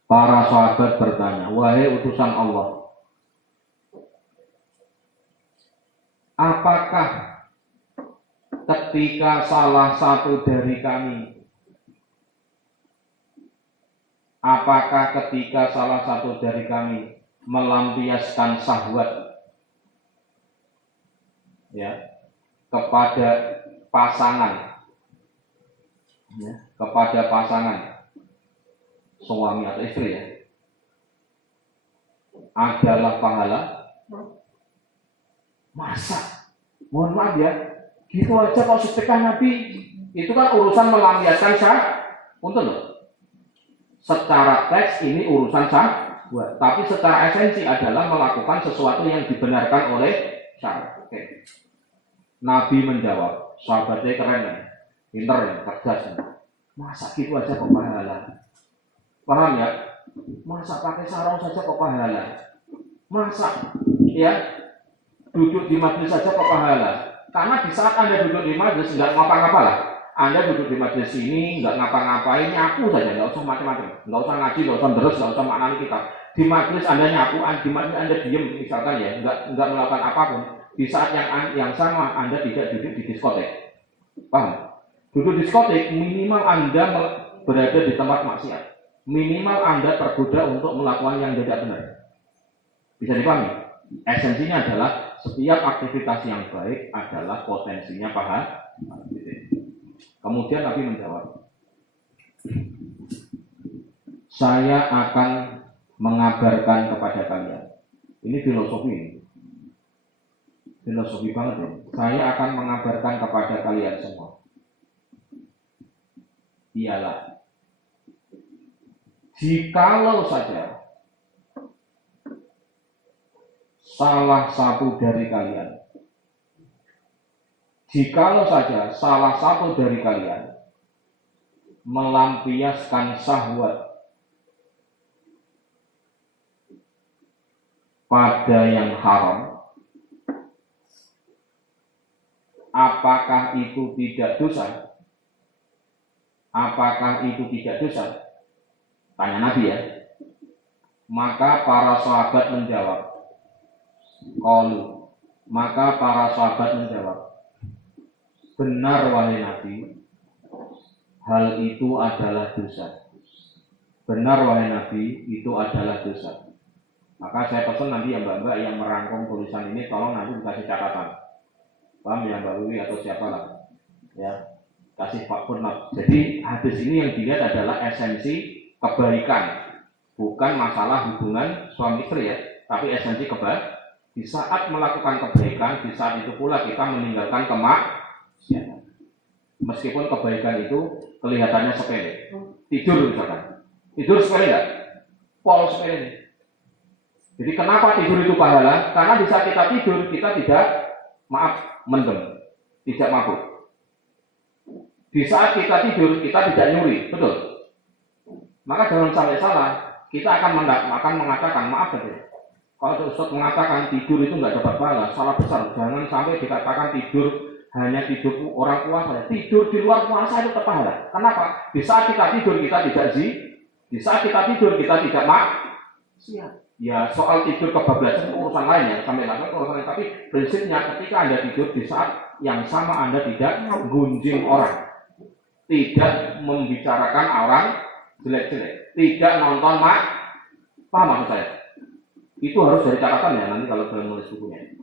Para sahabat bertanya, wahai utusan Allah, apakah ketika salah satu dari kami melampiaskan syahwat ya kepada pasangan suami atau istri ya, adalah pahala? Masa? Mohon maaf ya, gitu aja kok sedekah Nabi? Itu kan urusan melampiaskan syahwat. Punten loh. Secara teks ini urusan syahwat, tapi secara esensi adalah melakukan sesuatu yang dibenarkan oleh syahwat. Oke. Nabi menjawab, sahabatnya keren ya, pinter ya, cerdas ya. Masa gitu aja kok pahala? Paham ya? Masa pakai sarung saja kok pahala? Masa ya duduk di majelis saja kok pahala? Karena di saat Anda duduk di majelis nggak ngapa-ngapa lah. Anda duduk di majelis ini nggak ngapa-ngapain, nyapu saja, nggak usah macam-macam, nggak usah ngaji, nggak usah terus, nggak usah maknani kita. Di majelis Anda nyapu, di majelis Anda diem misalkan ya, nggak melakukan apapun. Di saat yang sama Anda tidak duduk di diskotek. Paham? Duduk di diskotek minimal Anda berada di tempat maksiat. Minimal Anda tergoda untuk melakukan yang tidak benar. Bisa dipahami? Esensinya adalah setiap aktivitas yang baik adalah potensinya pahala. Kemudian Nabi menjawab, saya akan mengabarkan kepada kalian. Ini filosofi banget ya. Saya akan mengabarkan kepada kalian semua. Ialah, jikalau saja salah satu dari kalian melampiaskan syahwat pada yang haram, apakah itu tidak dosa? Tanya Nabi ya. Maka para sahabat menjawab, benar wahai Nabi, hal itu adalah dosa. Maka saya pesan nanti ya mbak-mbak yang merangkum tulisan ini, tolong nanti dikasih catatan. Paham ya Mbak Wiwi atau siapa lah ya, kasih Pak Purnat. Jadi hadis ini yang dilihat adalah esensi kebaikan, bukan masalah hubungan suami istri ya, tapi esensi kebaikan. Di saat melakukan kebaikan, di saat itu pula kita meninggalkan kemaksiatan. Meskipun kebaikan itu kelihatannya sepele. Tidur misalkan, tidur sepele enggak? Pol sepele. Jadi kenapa tidur itu pahala? Karena di saat kita tidur kita tidak mendem, tidak mabuk. Di saat kita tidur kita tidak nyuri, betul? Maka jangan sampai salah. Kita akan mengatakan, maaf saja. Kalau Ustaz mengatakan tidur itu nggak dapat pahala, salah besar. Jangan sampai dikatakan tidur hanya tidur orang puasa. Tidur di luar puasa itu tetap pahala. Kenapa? Di saat kita tidur kita tidak di saat kita tidur kita tidak maksiat. Ya soal tidur kebablasan urusan lain ya, sampai langsung urusan lain. Tapi prinsipnya ketika Anda tidur di saat yang sama Anda tidak gunjing orang, tidak membicarakan orang jelek-jelek, tidak nonton paham maksud saya? Itu harus dari catatan ya nanti kalau kalian nulis bukunya.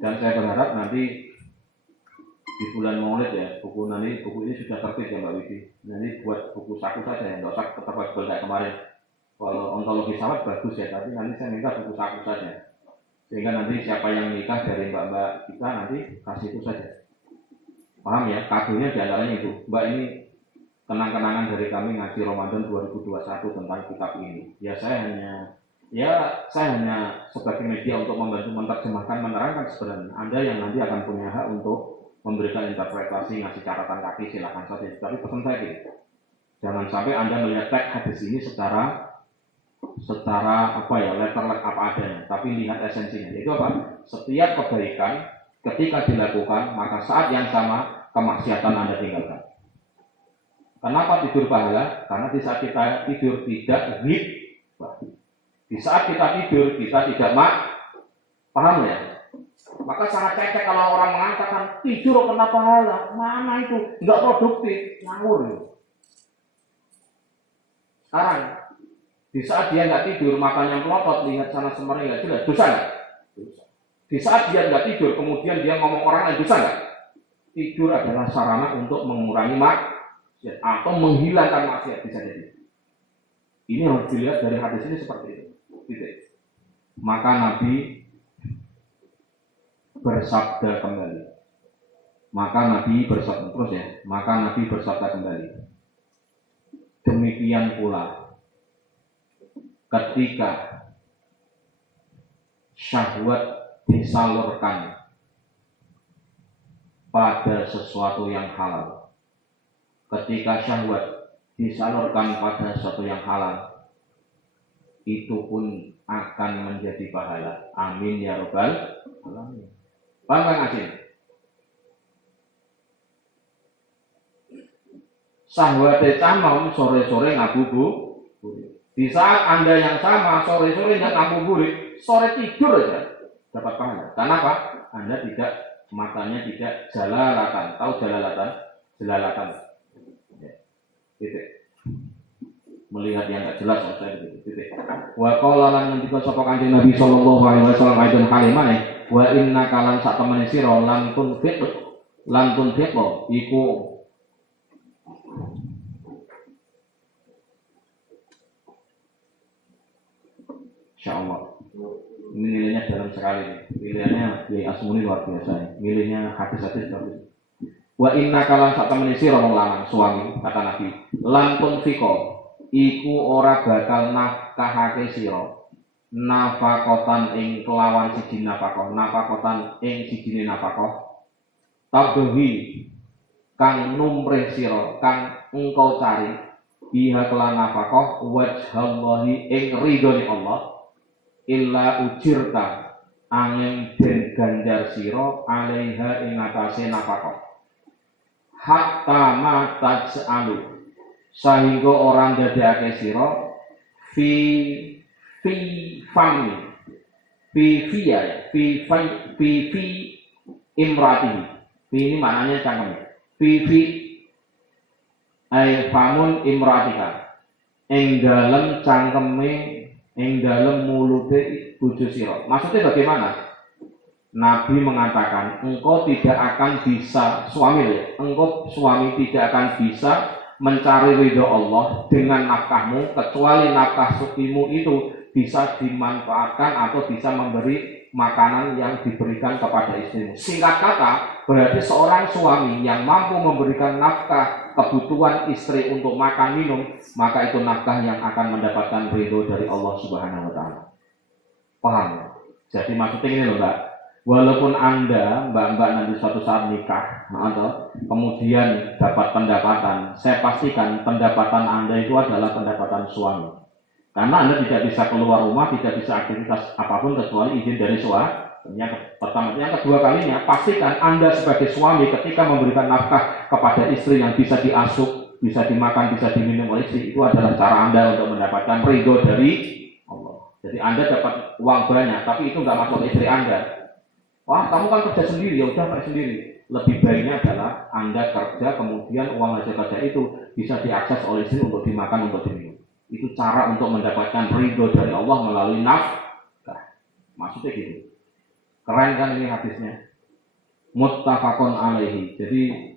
Dan saya berharap nanti di bulan Maulid ya, buku ini sudah terbit ya Mbak Widi. Nanti buat buku saku saja ya, nggak usah tebal-tebal kayak kemarin. Kalau ontologi sahabat bagus ya, tapi nanti saya minta buku saku saja. Sehingga nanti siapa yang nikah dari mbak-mbak kita nanti kasih itu saja. Paham ya? Kadonya diantaranya itu. Mbak ini kenang-kenangan dari kami ngaji Ramadan 2021 tentang kitab ini. Ya saya hanya sebagai media untuk membantu menerjemahkan, menerangkan sebenarnya. Anda yang nanti akan punya hak untuk memberikan interpretasi, ngasih catatan kaki silakan saja. Tapi pesan saya gitu, jangan sampai Anda melihat teks hadis ini secara letter apa adanya, tapi lihat esensinya. Itu apa? Setiap kebaikan ketika dilakukan, maka saat yang sama kemaksiatan Anda tinggalkan. Kenapa tidur pahala? Karena di saat kita tidur tidak ghibah. Di saat kita tidur kita tidak paham ya? Maka sangat cecek kalau orang mengatakan tidur kena pahala. Mana itu? Enggak produktif, ngawur. Sekarang di saat dia nggak tidur, makanya melotot, lihat sana semerang nggak jelas, dosa nggak? Di saat dia nggak tidur, kemudian dia ngomong orang lain, dosa nggak? Tidur adalah sarana untuk mengurangi maksiat atau menghilangkan maksiat bisa jadi. Ini harus dilihat dari hadis ini seperti itu. Gitu. Maka Nabi bersabda kembali. Maka Nabi bersabda kembali. Demikian pula ketika syahwat disalurkan pada sesuatu yang halal. Ketika syahwat disalurkan pada sesuatu yang halal, itu pun akan menjadi pahala. Amin ya rabbal alamin. Paham Kang Asin? Syahwat canom sore-sore ngabuburit. Di saat Anda yang sama sore-sore nggak ngabuburit, sore tidur aja dapat pahala. Kenapa? Anda tidak, matanya tidak jalalatan. Tahu jalalatan? Jalalatan. Ya. Gitu. Melihat yang nggak jelas maksudnya gitu. Wa qala lan ngendika sapa Kanjeng Nabi sallallahu alaihi wasallam ayatun halimane wa inna kalan sak temene sira lan tunfiq iku insyaallah. Ini nilainya dalam sekali. Nilainya di Asmuni luar biasa. Nilainya hadis-hadis bagus. Wa inna kalan sak temene sira wong lanang suami kata Nabi lan tunfiq iku ora bakal nafkahake sira nafakotan ing kelawan siji nafakotan ing sijine nafakoh tabhi kang numrih sira kang engkau cari biha kelan nafakoh wajhallahi ing ridhone Allah illa ujirta angin den ganjar sira alaiha ing atase nafakoh hatta ma taj'alu sehingga orang dadekake sira fi imratihi. Fi ini maknanya cangkem. Fi ay famun imratika. Ing dalem cangkeme, ing dalem mulute bojo sira. Maksudnya bagaimana? Nabi mengatakan, engkau tidak akan bisa engkau suami tidak akan bisa mencari ridho Allah dengan nafkahmu kecuali nafkah sukimu itu bisa dimanfaatkan atau bisa memberi makanan yang diberikan kepada istrimu. Singkat kata, berarti seorang suami yang mampu memberikan nafkah kebutuhan istri untuk makan minum, maka itu nafkah yang akan mendapatkan ridho dari Allah Subhanahu wa taala. Paham? Jadi maksudnya ini loh Mbak, Walaupun Anda, mbak-mbak nanti suatu saat nikah atau kemudian dapat pendapatan, saya pastikan pendapatan Anda itu adalah pendapatan suami. Karena Anda tidak bisa keluar rumah, tidak bisa aktivitas apapun kecuali izin dari suami. Yang pertama, yang kedua kalinya, pastikan Anda sebagai suami ketika memberikan nafkah kepada istri yang bisa diasuh, bisa dimakan, bisa diminum oleh istri, itu adalah cara Anda untuk mendapatkan ridho dari Allah. Jadi Anda dapat uang banyak, tapi itu nggak masuk istri Anda. Wah, kamu kan kerja sendiri, ya udah kerja sendiri. Lebih baiknya adalah Anda kerja, kemudian uang hasil kerja itu bisa diakses oleh istri untuk dimakan, untuk diminum. Itu cara untuk mendapatkan ridho dari Allah melalui nafkah. Maksudnya gitu. Keren kan ini hadisnya? Muttafaqun alaihi. Jadi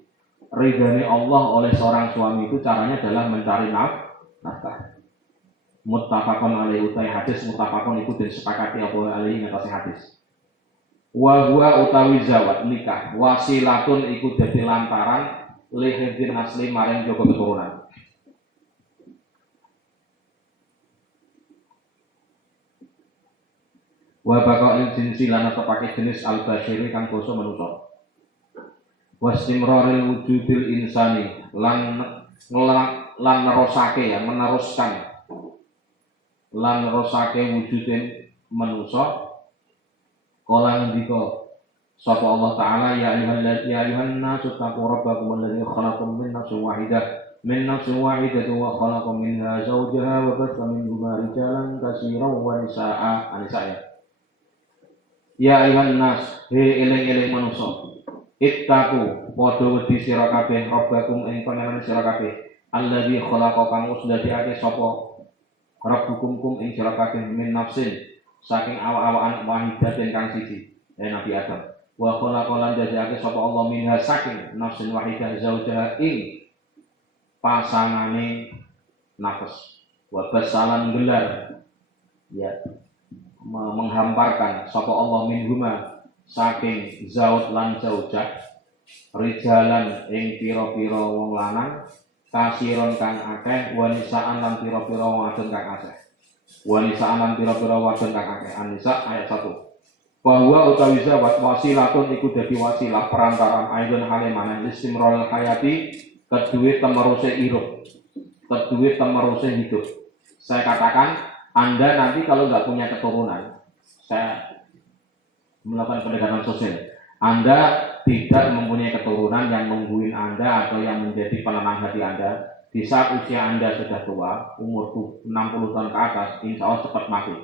ridhani Allah oleh seorang suami itu caranya adalah mencari nafkah. Muttafaqun alaihi utai hadis muttafaqun itu disepakati apa alaihi ngatasi hadis. Wa huwa utawi zawat nikah wasilatun iku dadi lantaran lihidin asli maring jaga keturunan. Wa baqa'il jinsi lan tepake jenis al-bashiri kang basa manusa. Wastimraril wujudil insani lan nerusake ya meneruskan lan nerusake wujudin manusa. Qala ngendika sapa Allah taala ya ayyuhan nasu taqu rabbakum alladzi khalaqakum min nafsin wahidatin wa khalaqa minha zawjaha wa batha minhuma rijalan katsiran wa nisaa'a. Ya ayyuhan nas he eling-eling manusa ittaqu padha wedi sira kabeh rabbakum ing panjenengan sira kabeh alladzi khalaqa kang wis ndadekake sapa rabbukum kum ing sira kabeh min nafsin saking awak-awakan wahidatin kang siji Nabi Adam wa khalaqalan jadiake sapa Allah minha saking nafsin wahidah zaujaha ing pasangane nafas wa basalan gelar ya menghamparkan sapa Allah minhuma saking zaud lan zaujah rijalan ing pira-pira wong lanang kasiron kang akeh wanisaan lan pira-pira wong wadon kang akeh wanisaan lan pira-pira wadon kang akeh. An-Nisa ayat 1. Bahwa utawi zawat wasilatun iku dadi wasilah perantaran aidon halimanan istimrol hayati kedue temeruse hidup. Saya katakan Anda nanti kalau nggak punya keturunan, saya melakukan pendekatan sosial. Anda tidak mempunyai keturunan yang nungguin Anda atau yang menjadi penenang hati Anda. Di saat usia Anda sudah tua, umur 60 tahun ke atas, insya Allah cepat mati.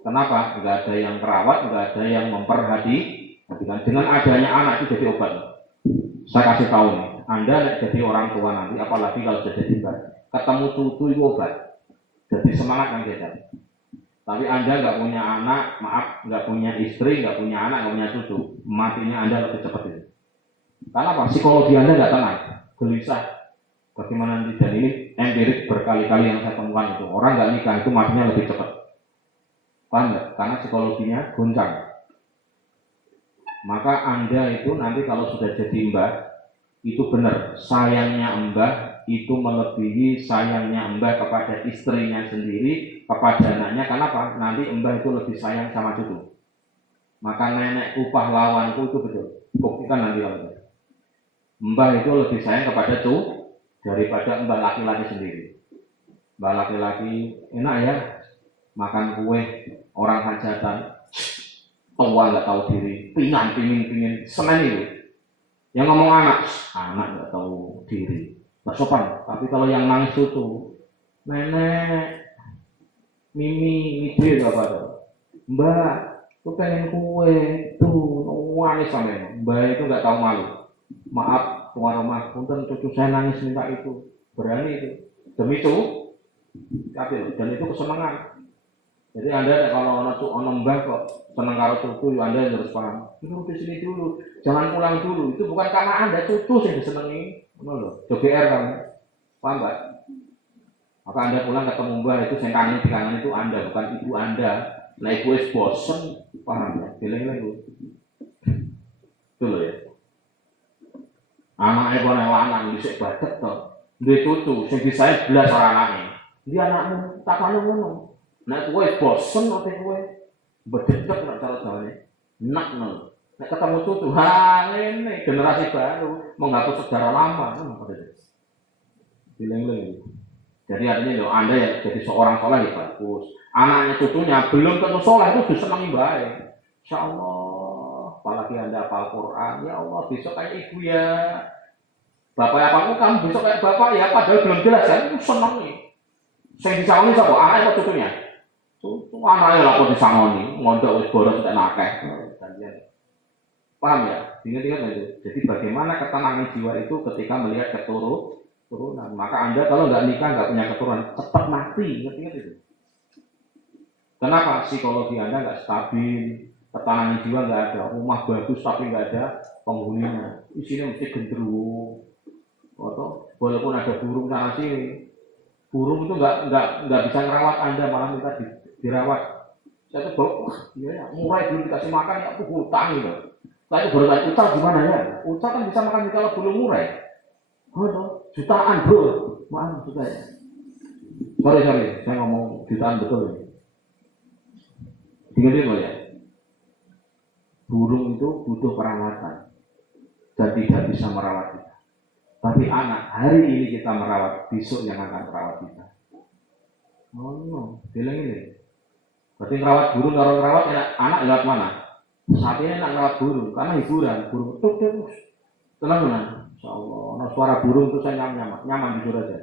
Kenapa? Nggak ada yang merawat, nggak ada yang memperhatikan. Dengan adanya anak itu jadi obat. Saya kasih tahu nih, Anda jadi orang tua nanti, apalagi kalau sudah jadi mbak, ketemu cucu itu obat. Jadi semangat kan kita. Tapi Anda nggak punya anak, maaf, nggak punya istri, nggak punya anak, nggak punya cucu, matinya Anda lebih cepat itu. Karena apa? Psikologi Anda nggak tenang, gelisah. Bagaimana nanti, dan ini empirik berkali-kali yang saya temukan itu orang nggak nikah itu matinya lebih cepat. Paham nggak? Karena psikologinya goncang. Maka Anda itu nanti kalau sudah jadi mbah itu benar sayangnya mbah itu melebihi sayangnya mbah kepada istrinya sendiri, kepada anaknya. Kenapa? Nanti mbah itu lebih sayang sama cucu. Maka nenek upah lawanku itu betul. Buktikan nanti kalau mbah itu lebih sayang kepada cucu daripada mbak laki-laki sendiri. Mbak laki-laki enak ya makan kue orang hajatan, tua nggak tahu diri, pingin semen itu. Yang ngomong anak nggak tahu diri, nggak sopan. Tapi kalau yang nangis cucu, nenek, mimi, itu apa tuh? Mbak, tuh pengen kue, tuh nangis sampai. Mbak itu nggak tahu malu. Maaf, tuan rumah, punten cucu saya nangis minta itu, berani itu, demi itu, dan itu kesenangan. Jadi Anda kalau ono mbah kok senang karo cucu, Anda harus paham. Dulu di sini dulu, jangan pulang dulu. Itu bukan karena Anda cucu yang disenangi, JGR kan, paham Mbak? Maka Anda pulang ketemu mbah itu yang kangen di kangen itu Anda, bukan ibu Anda. Nah ibu es bosen, paham ya? Bilang itu, dulu ya. Anaknya kono lanang dhisik badet to. Duwe cucu sing bisae 11 ora anake. Ndi anakmu takane ngono. Nek kowe bosen opo kowe? Bedetek nek cara jawane. Enak no. ketemu cucu, ini generasi baru menghapus sejarah lama. Dileng-leng. Jadi artinya loh, Anda ya jadi seorang soleh ya bagus. Anaknya cucunya belum tentu soleh itu disenangi baik. Insya Allah, apalagi Anda hafal Quran, ya Allah besok kayak ibu ya. Bapak apa kamu besok kayak bapak ya, padahal belum jelas ya, itu senang nih. Saya disangoni siapa? Anaknya atau cucunya? Cucu anaknya lah kok disangoni, ngondok wis boros tidak nakeh. Paham ya? Ingat-ingat itu. Jadi bagaimana ketenangan jiwa itu ketika melihat keturunan. Maka Anda kalau nggak nikah, nggak punya keturunan, cepat mati. Ingat-ingat itu. Kenapa? Psikologi Anda nggak stabil, ketenangan jiwa nggak ada, rumah bagus tapi nggak ada penghuninya. Isinya mesti gendruwo. Atau walaupun ada burung sana sini, burung itu nggak bisa ngerawat Anda, malah minta dirawat. Saya tuh bawa, ya mulai dulu dikasih makan ya aku hutang gitu. Saya itu baru tanya, Uca gimana ya? Uca kan bisa makan kalau belum murah. Oh, jutaan bro, maaf juga ya. Sorry, saya ngomong jutaan betul ya. Dengar ya. Burung itu butuh perawatan dan tidak bisa merawat kita. Tapi anak hari ini kita merawat, besok yang akan merawat kita. Oh no, bilang ini. Berarti merawat burung kalau merawat anak lewat mana? Saat ini enak merawat burung karena hiburan, burung terus. Tenang. Insyaallah. Nah, suara burung itu saya nyaman jujur aja.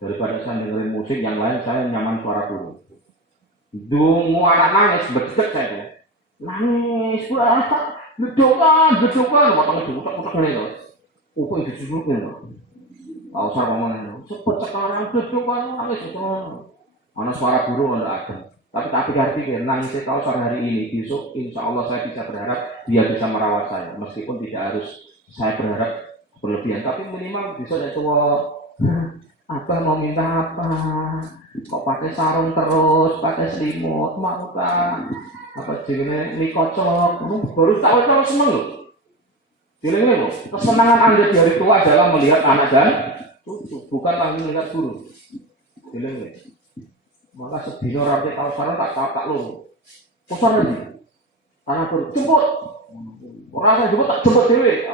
Daripada saya dengerin musik yang lain, saya nyaman suara burung. Dungu anak nangis, bedek saya tuh. Nangis, wah, bedokan, potong ini loh. Itu disusukin loh. Gak usah ngomongin loh. Cepet sekarang, bedokan, nangis itu. Mana suara burung nggak ada. Tapi pikir nangis kalau hari ini, besok insya Allah saya bisa berharap dia bisa merawat saya. Meskipun tidak harus saya berharap berlebihan, tapi minimal bisa jadi tua. Abah mau minta apa? Kok pakai sarung terus, pakai selimut, mau tak? Apa jenisnya mie kocok? Baru tahu seneng loh. Jenisnya loh, kesenangan Anda di hari tua adalah melihat anak dan cucu, bukan lagi melihat guru. Jenisnya. Maka sedino rapi tahu sarung tak lo. Pusar lagi. Tanah turun, jemput. Orang saya jemput tak jemput dewe.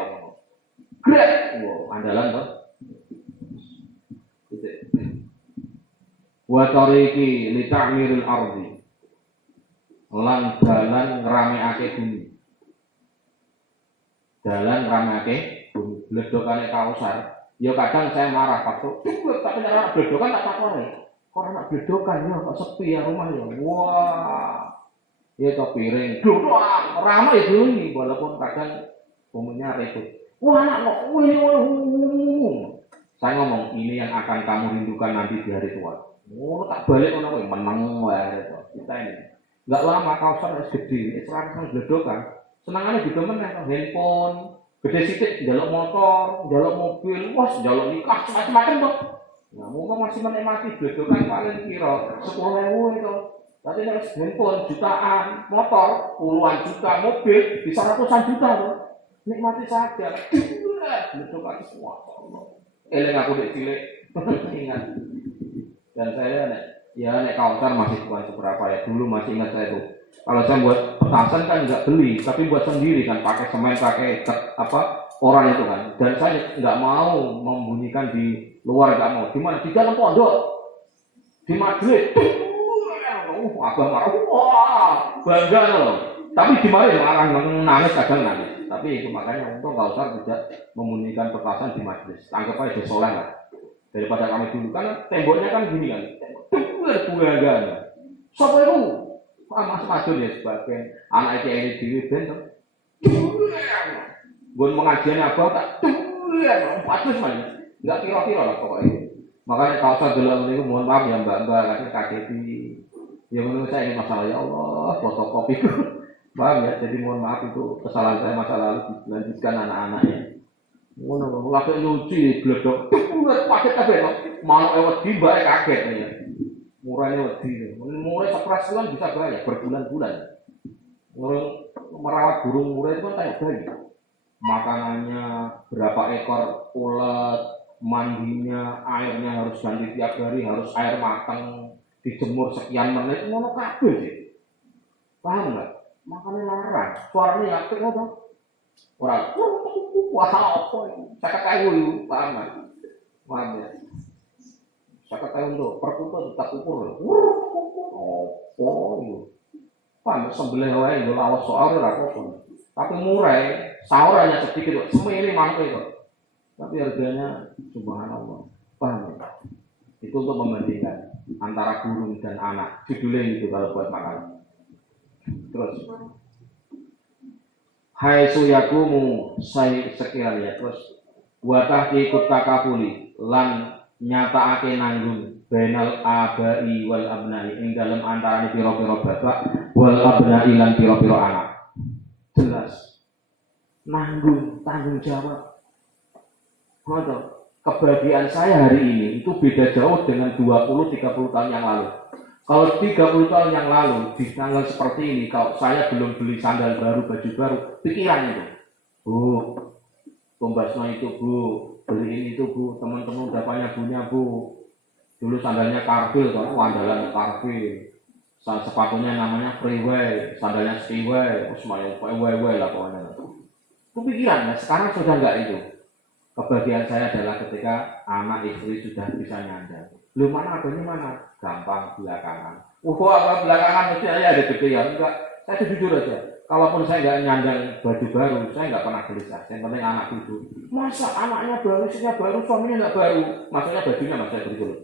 Grek, wow, andalan toh. Wa tariqi li ta'miril ardi. Lan dalan ngramekake bumi. Dalan ngramekake bumi. Bledokane Kausar. Ya kadang saya marah waktu tapi nek bledokan tak takoni. Kok anak bledokan ya kok sepi ya rumah ya. Wah. Ya kok piring. Doang ramai dulu ini walaupun kadang umumnya ribut. Wah anak kok saya ngomong ini yang akan kamu rindukan nanti di hari tua. Oh tak balik ono kowe meneng wae kita ini. Enggak lama Kausar wis gede, sekarang bledokan. Senangane juga meneh handphone, gede sithik njaluk motor, njaluk mobil, wah njaluk nikah macam-macam kok. Nah, monggo masih menikmati bledokan paling kira 10.000 itu. Tapi nek handphone jutaan, motor puluhan juta, mobil bisa ratusan juta loh. Nikmati saja. Bledokan semua Allah. Eling aku dek cilik. Ingat. Dan saya nek Kausar masih bukan seberapa ya. Dulu masih ingat saya tuh. Kalau saya buat petasan kan nggak beli, tapi buat sendiri kan pakai semen, pakai orang itu kan. Dan saya nggak mau membunyikan di luar, nggak mau. Di mana? Di dalam pondok, di Madrid. Abah marah, wah bangga loh. Tapi di mana marah nangis kadang nangis. Tapi itu makanya untuk Kausar tidak membunyikan petasan di Madrid. Anggap aja soleh lah. Daripada kami dulu kan temboknya kan gini kan, bunga-bunga. Siapa itu? Mas Madun ya sebagai anak ini di bento. Gue mengajian apa tak? Bagus man, nggak kira-kira lah pokoknya. Makanya kalau saya dulu ini mohon maaf ya mbak KTP. Ya menurut saya ini masalah ya Allah fotokopi. Paham ya? Jadi mohon maaf itu kesalahan saya masa lalu dilanjutkan anak-anaknya. Ngono lagi nyuci bledok. Paket kabeh kok. Mau wedi mbake kaget ya. Murahnya wedi. Mulai sekeras bulan bisa bayar berbulan-bulan. Merawat burung murai itu kan kayak bayi. Makanannya berapa ekor ulet, mandinya, airnya harus ganti tiap hari, harus air matang, dijemur sekian menit, ngono kabeh sih. Paham enggak? Makanya larang. Suaranya ya kok Ora wah apa iki? 50.000 paham. Paham ya. 50.000 untuk per putu tetap ukur. Oh, itu. Paham sembelih wae nggo lawas soal ora apa-apa. Tapi murah, sahur hanya sedikit, semene mangke kok. Tapi harganya subhanallah. Paham ya? Itu untuk membandingkan antara burung dan anak. Judulnya itu kalau buat makan. Terus hai suyakumu say sekiranya terus watah ikut takapuli lan nyatakake nanggung benal abai wal abnai ing dalam antarane pira-pira bapak wal abnai lan pira-pira anak. Jelas nanggung tanggung jawab. Ngono. Kebahagiaan saya hari ini itu beda jauh dengan 20-30 tahun yang lalu. Kalau 30 tahun yang lalu di tanggal seperti ini, kalau saya belum beli sandal baru, baju baru, pikiran itu, Bu, Tombasno itu Bu, beliin itu Bu, teman-teman udah punya Bu. Dulu sandalnya Carville, kan, andalan Carville. Sepatunya namanya Freeway, sandalnya Skiway, semuanya Way lah pokoknya. Itu pikiran, ya. Sekarang sudah enggak itu. Kebahagiaan saya adalah ketika anak istri sudah bisa nyandang. Lu mana adanya mana? Gampang belakangan. Apa belakangan mesti ada gede ya? Enggak. Saya jujur aja. Kalaupun saya nggak nyandang baju baru, saya nggak pernah gelisah. Yang penting anak cucu. Masa anaknya baru, istrinya baru, suaminya nggak baru? Maksudnya bajunya masih beli dulu.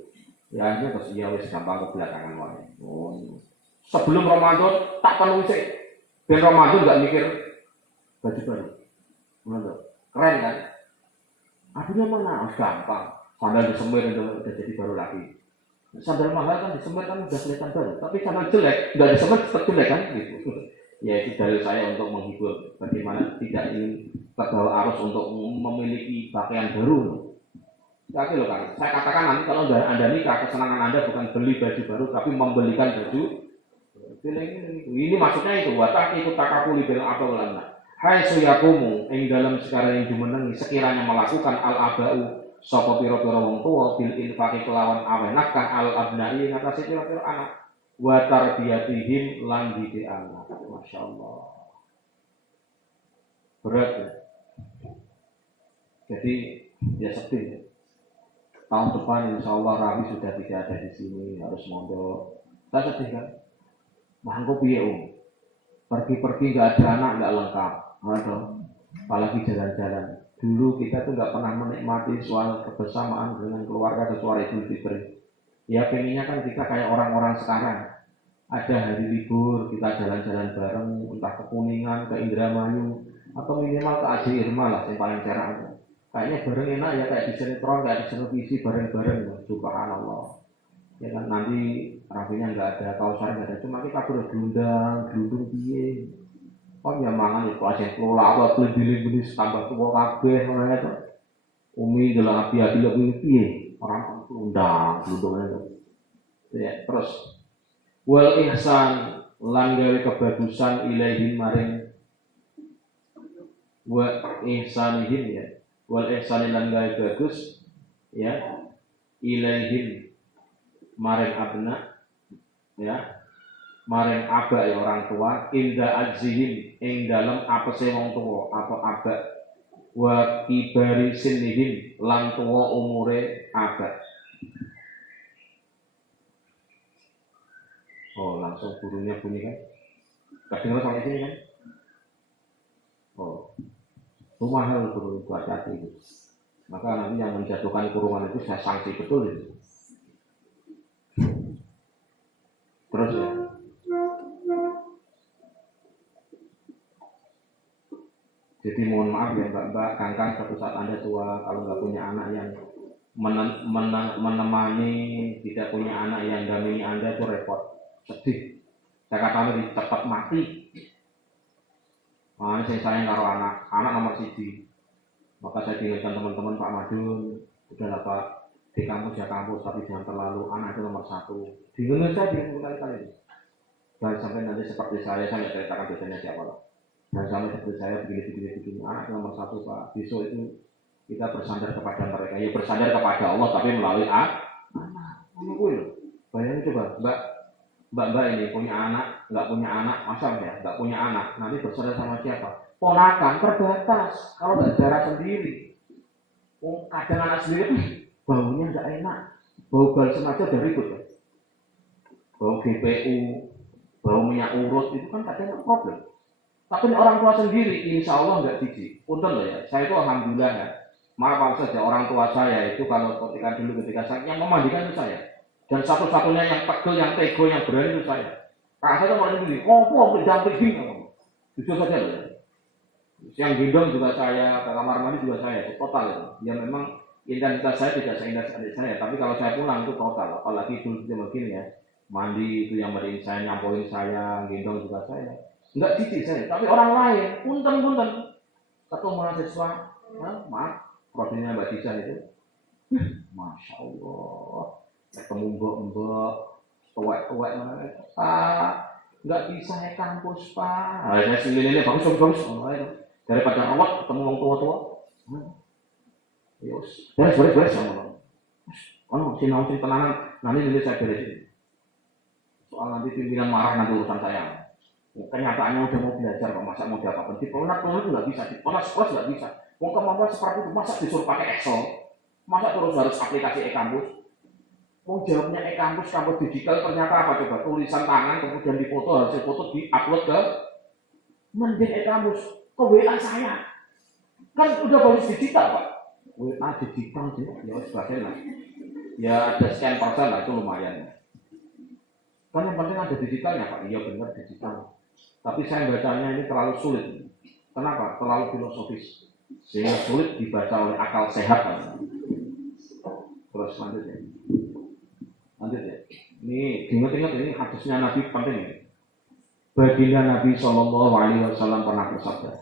Ya akhirnya terus iya wis gampang ke belakangan wae. Oh. Sebelum Ramadan tak penuhi sih. Ben Ramadan nggak mikir baju baru. Benar. Keren kan? Akhirnya mana? Gampang. Sandal disemir udah jadi baru lagi. Sandal mahal kan disemir kan udah kelihatan baru. Tapi sandal jelek nggak disemir tetap jelek kan? Gitu. Ya itu dalil saya untuk menghibur bagaimana tidak ingin terbawa arus untuk memiliki pakaian baru. Tapi loh kan, saya katakan nanti kalau Anda nikah, kesenangan Anda bukan beli baju baru, tapi membelikan baju. Ini maksudnya itu, watah ikut takapuli bil abawalana. Hai suyakumu, ing dalam sekarang yang jumenengi sekiranya melakukan al-abau sapa pira-pira wong tuwa bil infaqi kelawan awe nakah al-abnai ngatasi pira-pira anak wa tarbiyatihim lan didik anak. Masyaallah. Berat ya. Jadi ya sedih ya. Tahun depan insya Allah Rabi sudah tidak ada di sini, harus mondok. Saya sedih kan? Mangko piye pergi-pergi nggak ada anak nggak lengkap. Aduh, apalagi jalan-jalan. Dulu kita tuh nggak pernah menikmati soal kebersamaan dengan keluarga kecuali Idul Fitri. Ya pengennya kan kita kayak orang-orang sekarang. Ada hari libur, kita jalan-jalan bareng, entah ke Kuningan, ke Indramayu, atau minimal ke Aji Irma lah, yang paling cerah. Kayaknya bareng enak ya, kayak di sinetron, kayak di televisi, bareng-bareng. Subhanallah. Ya kan, nanti rafinya nggak ada, kausar nggak ada, cuma kita boleh gelundung piye. Oh ya mangan ya pasien kelola apa beli tambah tua kabeh ngono itu. Umi dalam api-api lebih piye orang gelundung itu. Ya, terus wal ihsan lan gawe kebagusan ilaihi maring wa ihsanihim ya. Wal ihsan lan gawe bagus ya ilaihim maring abna ya. Maring aba ya orang tua inda ajzihim ing dalem apese wong tua apa aba wa kibari sinihim lan tua umure aba. Oh langsung burungnya bunyi kan? Kedengeran sampai sini kan? Oh rumah hal burung itu hati-hati itu. Maka nanti yang menjatuhkan kurungan itu saya sanksi betul itu. Terus ya. Jadi mohon maaf ya Mbak, Kangkang suatu saat Anda tua kalau nggak punya anak yang menemani, tidak punya anak yang dampingi Anda itu repot, sedih. Saya katakan lebih cepat mati. Makanya saya sayang karo anak nomor 1. Maka saya tinggalkan teman-teman Pak Madun, udahlah Pak, di kampus ya kampus, tapi jangan terlalu anak itu nomor 1. Di Indonesia kali-kali. Dan sampai nanti seperti saya nggak ceritakan biasanya siapa loh. Dan sampai seperti saya begini anak nomor 1 Pak. Besok itu kita bersandar kepada mereka. Ya bersandar kepada Allah tapi melalui anak. Ini gue loh. Bayangin coba Mbak ini punya anak, nggak punya anak, masa ya nggak punya anak. Nanti bersandar sama siapa? ponakan terbatas. Kalau nggak darah sendiri, kadang anak sendiri baunya nggak enak, bau balsem aja udah ribut ya. Bau GPU, bau minyak urut itu kan kadang problem. Tapi orang tua sendiri, insya Allah nggak jijik. Untung loh ya, saya itu alhamdulillah ya. Maaf saja orang tua saya itu kalau ketika saya yang memandikan itu saya. Dan satu-satunya yang pegel, yang tego, yang berani itu saya. Kakak saya itu orang sendiri, kok jangan gini. Jujur saja loh ya. Yang gendong juga saya, ke kamar mandi juga saya, itu total itu. Ya memang intensitas saya tidak seindah adik saya, tapi kalau saya pulang itu total. Apalagi dulu begini ya, mandi itu yang mandiin saya, nyampoin saya, gendong juga saya. Enggak jijik saya, tapi orang lain, punten. Satu mahasiswa, maaf, profilnya Mbak Tijan itu, Masya Allah, ketemu mbak, tuwek-tuwek, nggak bisa ya kampus Pak. Nah, saya sendiri ini bagus, daripada awak ketemu orang tua-tua, yos, beres sama orang. Sinau tenangan, nanti saya beresin. Soal nanti pimpinan marah nanti urusan saya. Kenyataannya udah mau belajar kok, masa mau diapa-apain? Diponak itu nggak bisa, diponas nggak bisa. Mau kemampuan seperti itu, masa disuruh pakai Excel? Masa terus harus aplikasi e-kampus? Mau jawabnya e-kampus, kampus digital ternyata apa coba? Tulisan tangan, kemudian difoto, hasil foto di-upload ke mending e-kampus, ke WA saya. Kan udah bagus digital Pak. WA digital sih, ya sebagainya. Ya ada sekian persen lah, itu lumayan. Kan yang penting ada digitalnya Pak, iya benar digital. Tapi saya bacanya ini terlalu sulit. Kenapa? Terlalu filosofis. Sehingga sulit dibaca oleh akal sehat. Terus lanjut ya. Ini ingat-ingat ini hadisnya Nabi penting ya. Baginda Nabi SAW pernah bersabda,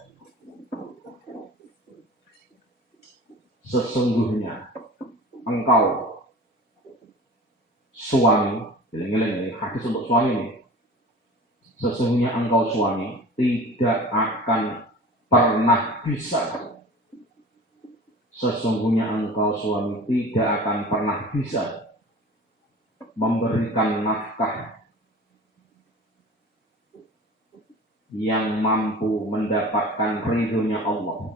sesungguhnya engkau suami, ini hadis untuk suami ini. Sesungguhnya engkau suami tidak akan pernah bisa. Sesungguhnya engkau suami tidak akan pernah bisa memberikan nafkah yang mampu mendapatkan ridhonya Allah,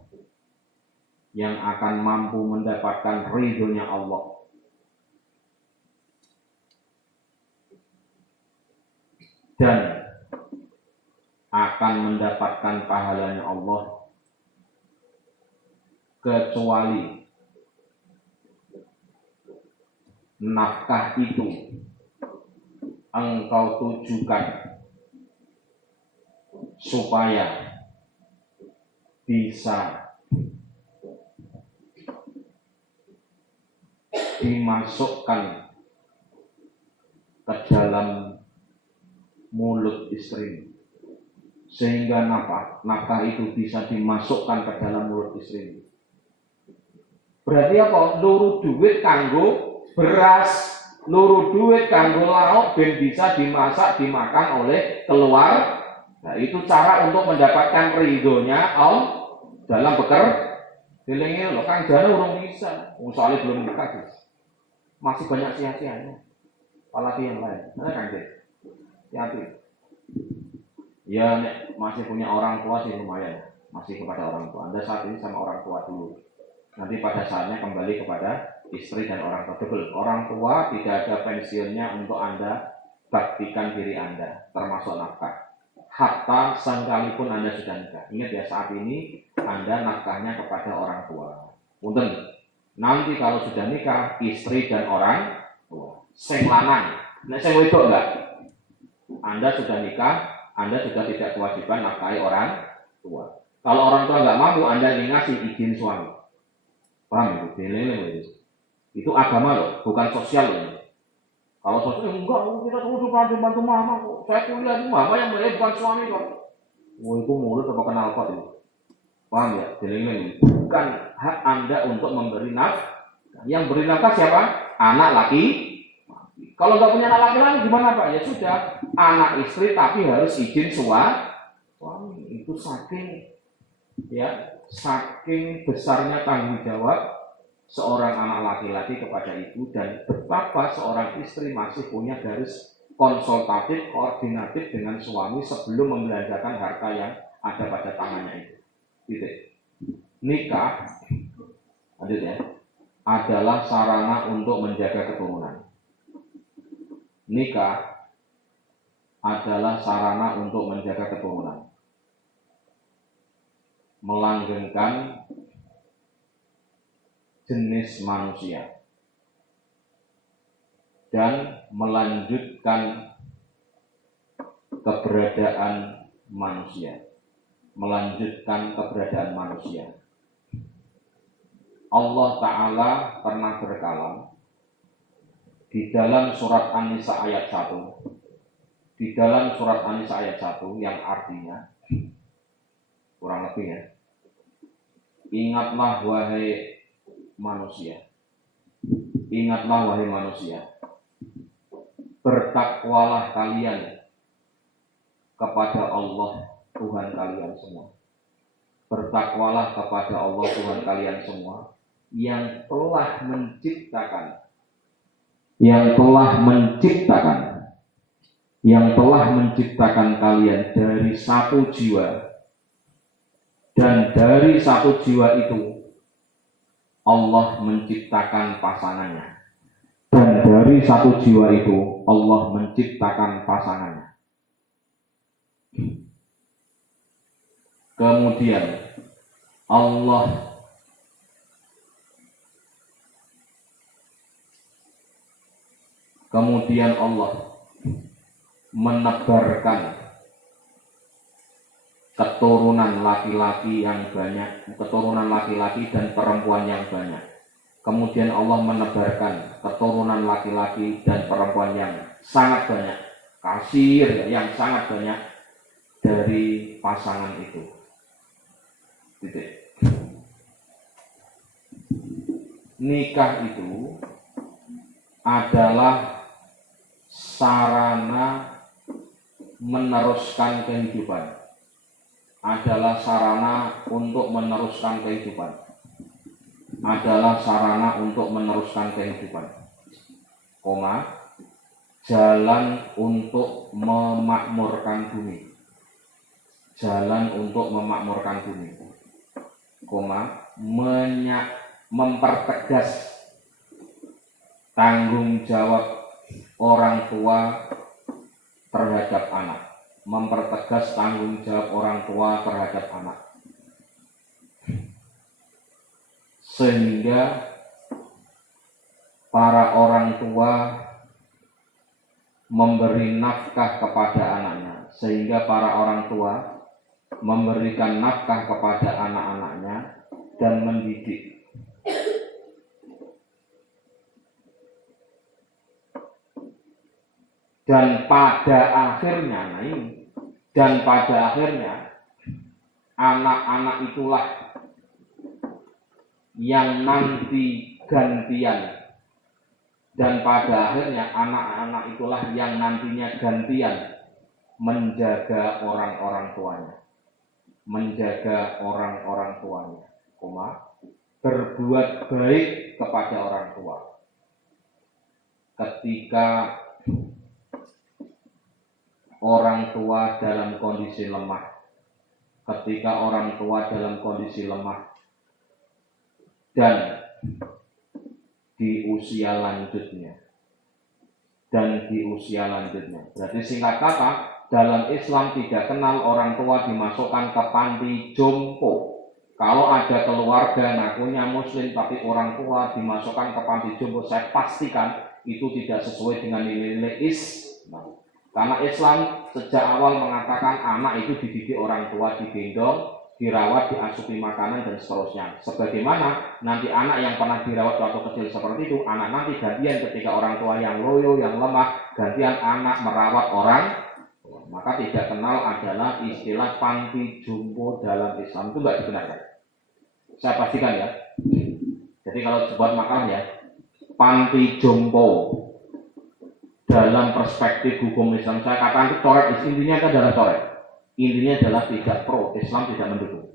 yang akan mampu mendapatkan ridhonya Allah, dan akan mendapatkan pahalanya Allah, kecuali nafkah itu engkau tujukan supaya bisa dimasukkan ke dalam mulut istri, sehingga nafkah itu bisa dimasukkan ke dalam mulut istri. Berarti apa? Luru duit kanggo beras, luru duit kanggo lauk ben bisa dimasak dimakan oleh keluarga. Nah, itu cara untuk mendapatkan ridhonya Allah dalam bekerja. Dilengin loh, Kang Jana urung bisa, soalnya belum nikah, masih banyak sia-sianya. Apalagi yang lain, mana Kang Jana? Hati. Ya, masih punya orang tua sih lumayan, masih kepada orang tua. Anda saat ini sama orang tua dulu. Nanti pada saatnya kembali kepada istri dan orang tua. Double. Orang tua tidak ada pensiunnya untuk Anda baktikan diri Anda, termasuk nafkah. Hatta sekalipun Anda sudah nikah. Ingat ya, saat ini Anda nafkahnya kepada orang tua. Punten. Nanti kalau sudah nikah, istri dan orang tua. Sing lanang. Nek sing wedok enggak? Anda sudah nikah, Anda sudah tidak kewajiban nafkahi orang tua. Kalau orang tua enggak mampu, Anda ngasih izin suami. Paham itu? Itu agama loh, bukan sosial loh. Kalau sosial enggak, kita tunggu bantu mama kok. Saya kuliah di mama yang mulai bukan suami kok. Wah, itu mulut apa kenal pot itu? Paham ya? Ini bukan hak Anda untuk memberi nafkah. Yang beri nafkah siapa? Anak laki. Kalau nggak punya anak laki-laki gimana Pak? Ya sudah, anak istri tapi harus izin suami. Itu saking besarnya tanggung jawab seorang anak laki-laki kepada ibu, dan betapa seorang istri masih punya garis konsultatif, koordinatif dengan suami sebelum membelanjakan harta yang ada pada tangannya itu. Titik. Nikah, lanjut ya, adalah sarana untuk menjaga keturunan. Nikah adalah sarana untuk menjaga keturunan, melanggengkan jenis manusia, dan melanjutkan keberadaan manusia. Melanjutkan keberadaan manusia. Allah Ta'ala pernah berkalam di dalam surat An-Nisa ayat 1. Di dalam surat An-Nisa ayat 1 yang artinya kurang lebih ya, ingatlah wahai manusia, ingatlah wahai manusia, bertakwalah kalian kepada Allah Tuhan kalian semua. Bertakwalah kepada Allah Tuhan kalian semua yang telah menciptakan kalian dari satu jiwa, dan dari satu jiwa itu Allah menciptakan pasangannya, dan dari satu jiwa itu Allah menciptakan pasangannya. Kemudian Allah menebarkan keturunan laki-laki yang banyak, keturunan laki-laki dan perempuan yang banyak. Kemudian Allah menebarkan keturunan laki-laki dan perempuan yang sangat banyak, kasir yang sangat banyak dari pasangan itu. Titik. Nikah itu adalah sarana meneruskan kehidupan, adalah sarana untuk meneruskan kehidupan, adalah sarana untuk meneruskan kehidupan, jalan untuk memakmurkan bumi, jalan untuk memakmurkan bumi, mempertegas tanggung jawab orang tua terhadap anak, mempertegas tanggung jawab orang tua terhadap anak, sehingga para orang tua memberi nafkah kepada anaknya, sehingga para orang tua memberikan nafkah kepada anak-anaknya dan mendidik. Dan pada akhirnya anak-anak itulah yang nanti gantian, dan pada akhirnya anak-anak itulah yang nantinya gantian menjaga orang-orang tuanya, berbuat baik kepada orang tua. Ketika orang tua dalam kondisi lemah, dan di usia lanjutnya, berarti singkat kata, dalam Islam tidak kenal orang tua dimasukkan ke panti jompo. Kalau ada keluarga ngakunya muslim tapi orang tua dimasukkan ke panti jompo, saya pastikan itu tidak sesuai dengan nilai-nilai Islam. Karena Islam sejak awal mengatakan anak itu dididik orang tua, digendong, dirawat, diasupi makanan dan seterusnya. Sebagaimana nanti anak yang pernah dirawat waktu kecil seperti itu, anak nanti gantian ketika orang tua yang loyo, yang lemah, gantian anak merawat orang tua. Maka tidak kenal adalah istilah panti jompo dalam Islam, itu tidak dibenarkan. Saya pastikan ya. Jadi kalau buat makalah ya, panti jompo dalam perspektif hukum Islam, saya katakan itu coret, intinya adalah coret. Intinya adalah tidak pro, Islam tidak mendukung.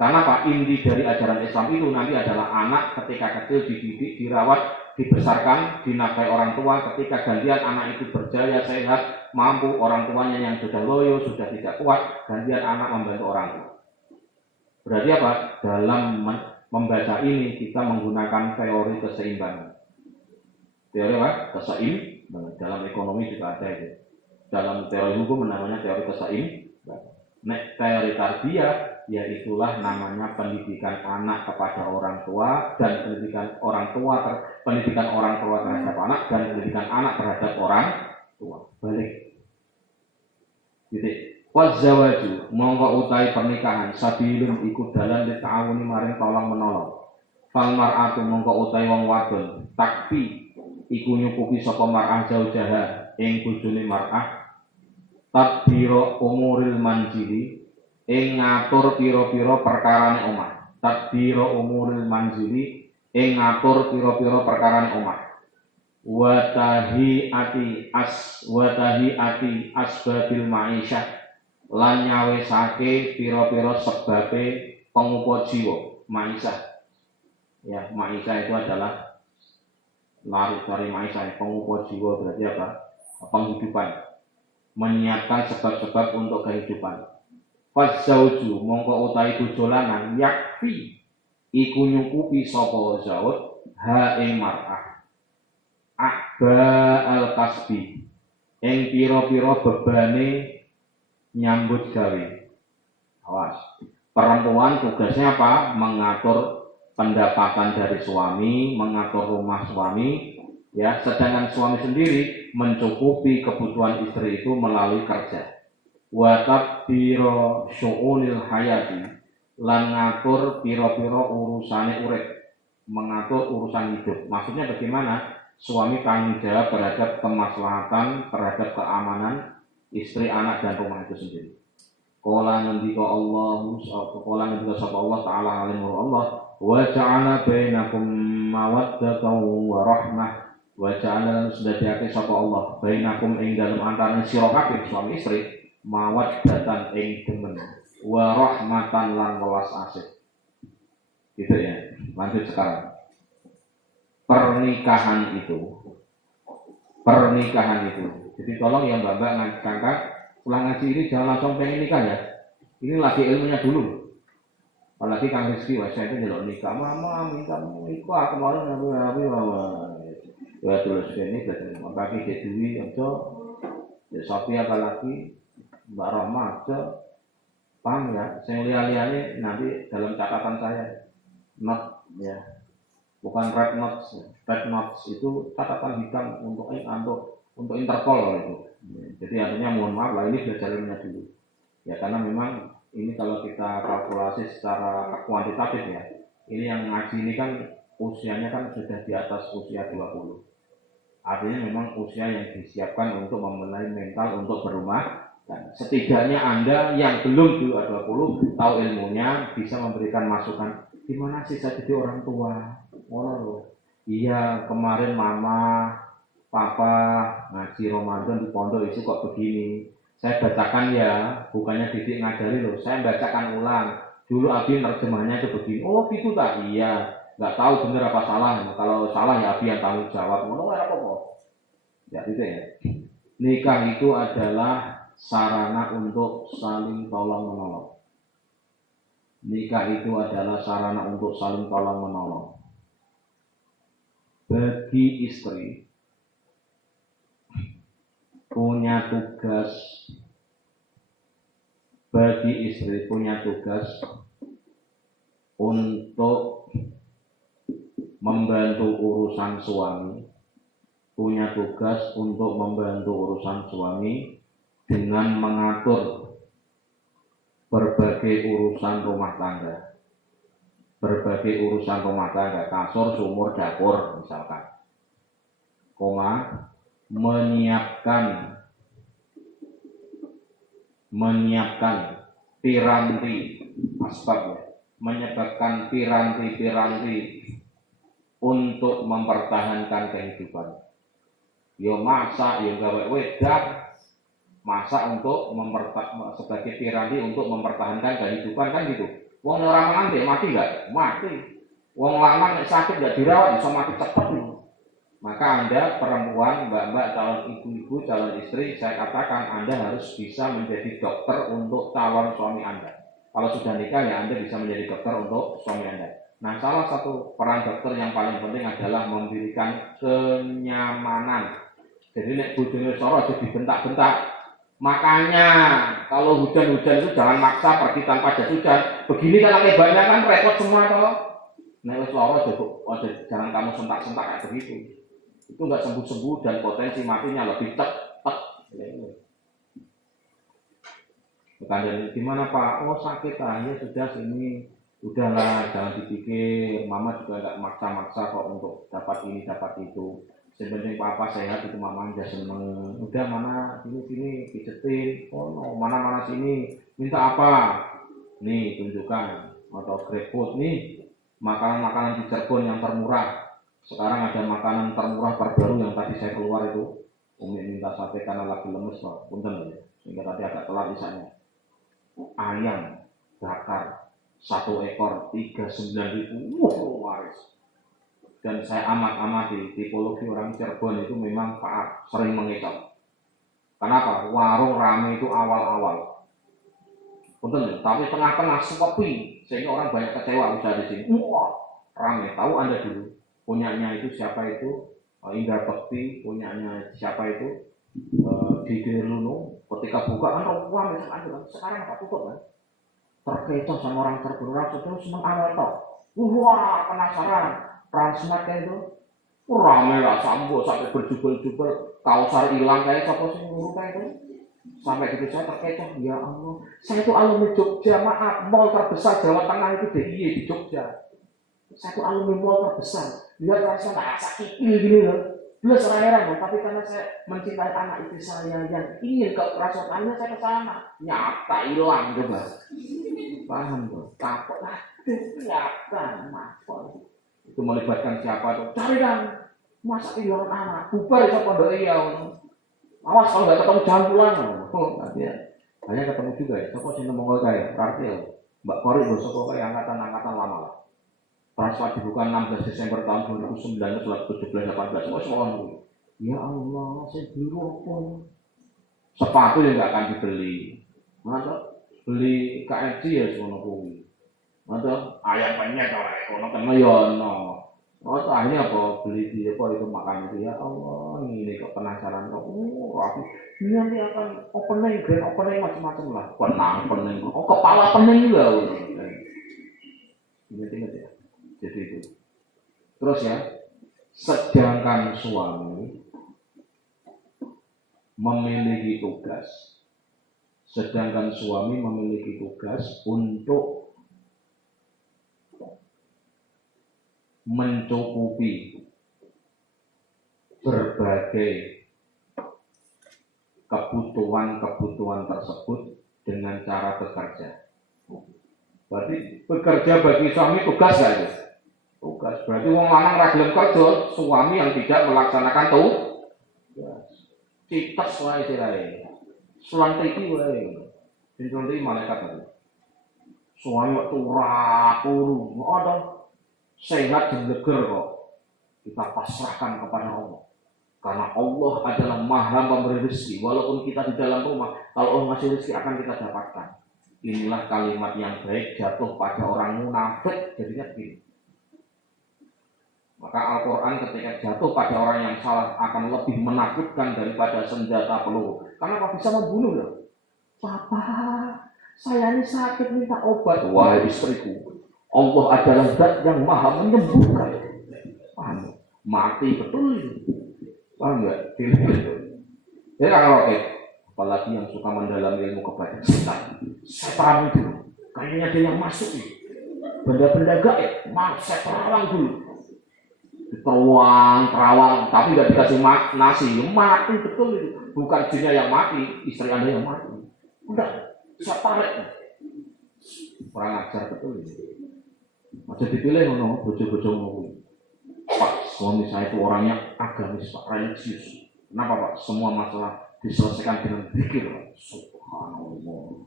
Karena apa? Inti dari ajaran Islam itu nanti adalah anak ketika kecil dididik, dirawat, dibesarkan, dinafkahi orang tua. Ketika gantian anak itu berjaya, sehat, mampu, orang tuanya yang sudah loyo, sudah tidak kuat, gantian anak membantu orang tua. Berarti apa? Dalam membaca ini kita menggunakan teori keseimbangan. Teori apa? Keseimbangan. Dalam ekonomi juga ada itu. Dalam teori hukum namanya teori keseimbangan. Teori tarbiyah yaitulah namanya pendidikan anak kepada orang tua dan pendidikan orang tua terhadap anak dan pendidikan anak terhadap orang tua. Balik. Titik. Wazawaju mongko utai pernikahan sabilun iku dalan ditawuni maring tolong menolong. Fal mar'atu mongko utai wong wadon takfi iku nyukupi sapa mar'ah zaujaha ing bojone mar'ah tadbiro umuril manjili ing ngatur pira-pira perkarane omah. Tadbiro umuril manjili ing ngatur pira-pira perkarane omah. Watahi ati asbabil ma'isyah lan nyawesake pira-pira sebabe pengupa jiwa. Ma'isyah. Ya, ma'isyah itu adalah lari dari ma'isyah, pengupa jiwa berarti apa? Penghidupan. Menyiapkan sebab-sebab untuk kehidupan. Fazauju mongko utahe bojo lanang yakfi iku nyukupi sapa zaud ha ing mar'ah akba al kasbi ing pira-pira bebane nyambut gawe. Awas, perempuan tugasnya apa? Mengatur pendapatan dari suami, mengatur rumah suami, ya. Sedangkan suami sendiri mencukupi kebutuhan istri itu melalui kerja. Wa tadbiro syu'unil hayati lan ngatur pira-pira urusane urip, mengatur urusan hidup. Maksudnya bagaimana? Suami tanggung jawab terhadap kemaslahatan, terhadap keamanan istri, anak dan rumah itu sendiri. Qala ngendika sapa Allah taala alimur Allah wa ja'ala bainakum mawaddatan wa rahmah wa ja'ala sedadiake sapa Allah bainakum ing dalem antaraning sira kabeh suami istri mawaddatan ing demen wa rahmatan lan welas asih. Gitu ya. Lanjut sekarang. Pernikahan itu. Jadi tolong ya mbak-mbak kakak pulang ngaji ini jangan langsung pengen nikah ya. Ini lagi ilmunya dulu. Apalagi Kang Rizky, saya itu nyelok nikah. Mama minta nikah kemarin nabi mama. Ya terus ini belajar kaki ke Dewi aja. Ya Sofi apalagi Mbak Roma aja. Paham ya? Saya lihat-lihatnya nanti dalam catatan saya. Not ya. Bukan red notes. Red notes itu catatan hitam untuk Interpol itu. Jadi artinya mohon maaf lah ini belajar ilmunya dulu. Ya karena memang ini kalau kita kalkulasi secara kuantitatif ya. Ini yang ngaji ini kan usianya kan sudah di atas usia 20. Artinya memang usia yang disiapkan untuk membenahi mental untuk berumah. Dan setidaknya Anda yang belum 20 tahu ilmunya bisa memberikan masukan. Gimana sih saya jadi orang tua? Iya kemarin mama Papa ngaji Ramadan di pondok itu kok begini. Saya bacakan ya, bukannya didik ngajari loh. Saya bacakan ulang. Dulu Abi terjemahnya itu begini. Oh gitu tak? Iya. Nggak tahu benar apa salah. Kalau salah ya Abi yang tanggung jawab. Ya gitu ya. Nikah itu adalah sarana untuk saling tolong menolong. Nikah itu adalah sarana untuk saling tolong menolong. Bagi istri punya tugas untuk membantu urusan suami, dengan mengatur berbagai urusan rumah tangga, kasur, sumur, dapur misalkan, menyiapkan piranti asbab ya, menyebabkan piranti untuk mempertahankan kehidupan. Yo masak, yo gawe wedang, masak untuk sebagai piranti untuk mempertahankan kehidupan kan gitu. Wong ora mangan deh mati enggak? Mati. Wong lanang nek sakit enggak dirawat bisa mati cepat. Maka Anda perempuan, mbak-mbak, calon ibu-ibu, calon istri, saya katakan Anda harus bisa menjadi dokter untuk calon suami Anda. Kalau sudah nikah ya Anda bisa menjadi dokter untuk suami Anda. Nah, salah satu peran dokter yang paling penting adalah memberikan kenyamanan. Jadi nek bojone soro aja dibentak-bentak. Makanya kalau hujan-hujan itu jangan maksa pergi tanpa jas hujan. Begini kan akibatnya kan repot semua toh. Nek wis lara aja jangan kamu sentak-sentak kayak begitu. Itu enggak sembuh-sembuh dan potensi matinya lebih tek. Bukan gimana Pak? Oh sakit ya sudah sini, udahlah jangan dipikir. Mama juga nggak maksa-maksa kok untuk dapat ini dapat itu. Sebenarnya Papa sehat itu Mama aja seneng. Udah mana sini pijetin. Oh no, mana sini. Minta apa? Nih tunjukkan. Atau GrabFood nih makanan-makanan di Cirebon yang termurah. Sekarang ada makanan termurah terbaru yang tadi saya keluar itu. Umi minta sate karena lagi lemes Pak. Punten ya. Sehingga tadi agak telat misalnya. Ayam bakar 1 ekor 39.000 waris. Dan saya amati tipologi orang Cirebon itu memang Pak sering mengecoh. Kenapa? Warung rame itu awal-awal. Punten, tapi tengah-tengah sepi sehingga orang banyak kecewa usaha di sini. Wah, rame. Tahu Anda dulu punyanya itu siapa itu? Indra Bekti, punyanya siapa itu? Dede Luno. Ketika buka kan rame sekarang apa tutup kan? Terkecoh sama orang Cirebon, orang Cirebon seneng awal toh. Wah, penasaran. Transmart kayak itu. Rame lah sambo sampai berjubel-jubel, kausar hilang kayak siapa sih ngurus kayak itu. Sampai gitu saya terkecoh, ya Allah. Saya itu alumni Jogja, maaf, mall terbesar Jawa Tengah itu DIY di Jogja. Saya itu alumni mall terbesar. Lihat rasanya tak sakit gini loh. Beliau serah heran, tapi karena saya mencintai anak itu saya yang ingin ke kerasaannya saya ke sana. Nyata hilang coba. Paham tuh? Kapok lah. Nyata maaf. Itu melibatkan siapa tuh? Cari kan. Masa hilang anak? Bubar itu pondok Riau. Awas kalau nggak ketemu jangan pulang. Oh, nanti ya. Hanya ketemu juga ya. Siapa sih ngomong kayak berarti ya. Mbak Kori bersama kayak angkatan lama lah. Transfer dibuka 16 Desember tahun 2009, 17, 18. Oh, ya Allah, saya beli rokok. Sepatu yang nggak akan dibeli. Masa beli KFC ya semua kuwi. Masa ayam penyet ora ekono kena ya no. Masa akhirnya apa beli dia apa itu makan itu ya Allah, ini kok penasaran kok. Aku ini nanti akan opening macam-macam lah. Opening. Oh, kepala pening juga. Ingat ya. Jadi itu. Terus ya, sedangkan suami memiliki tugas. Sedangkan suami memiliki tugas untuk mencukupi berbagai kebutuhan tersebut dengan cara bekerja. Berarti bekerja bagi suami tugas gak itu? Tugas. Berarti wong lanang ra gelem kerja, suami yang tidak melaksanakan tugas. Cites wae sirahe. Slantiki wae. Dintonti malaikat itu. Suami waktu turu, ada sehat dan leger kok. Kita pasrahkan kepada Allah. Karena Allah adalah Maha Pemberi rezeki. Walaupun kita di dalam rumah, kalau Allah ngasih rezeki akan kita dapatkan. Inilah kalimat yang baik jatuh pada orang munafik, jadinya begini. Maka Al-Quran ketika jatuh pada orang yang salah akan lebih menakutkan daripada senjata peluru. Karena apa? Bisa membunuh loh. Papa, saya ini sakit minta obat. Wahai istriku, Allah adalah zat yang maha menyembuhkan. Paham? Mati betul. Paham nggak? Jadi kalau apalagi yang suka mendalami ilmu kebajikan setan, saya perang dulu. Kayaknya ada yang masuk nih. Benda-benda gaib, saya perang dulu. Terawang, tapi nggak dikasih nasi, mati betul itu. Bukan jinnya yang mati, istri Anda yang mati. Udah, saya tarik. Kurang ajar betul ini. Aja dipilih ngono, bojo-bojo ngono. Pak, suami saya itu orangnya agamis, Pak, religius. Kenapa Pak? Semua masalah diselesaikan dengan pikir, Pak. Subhanallah.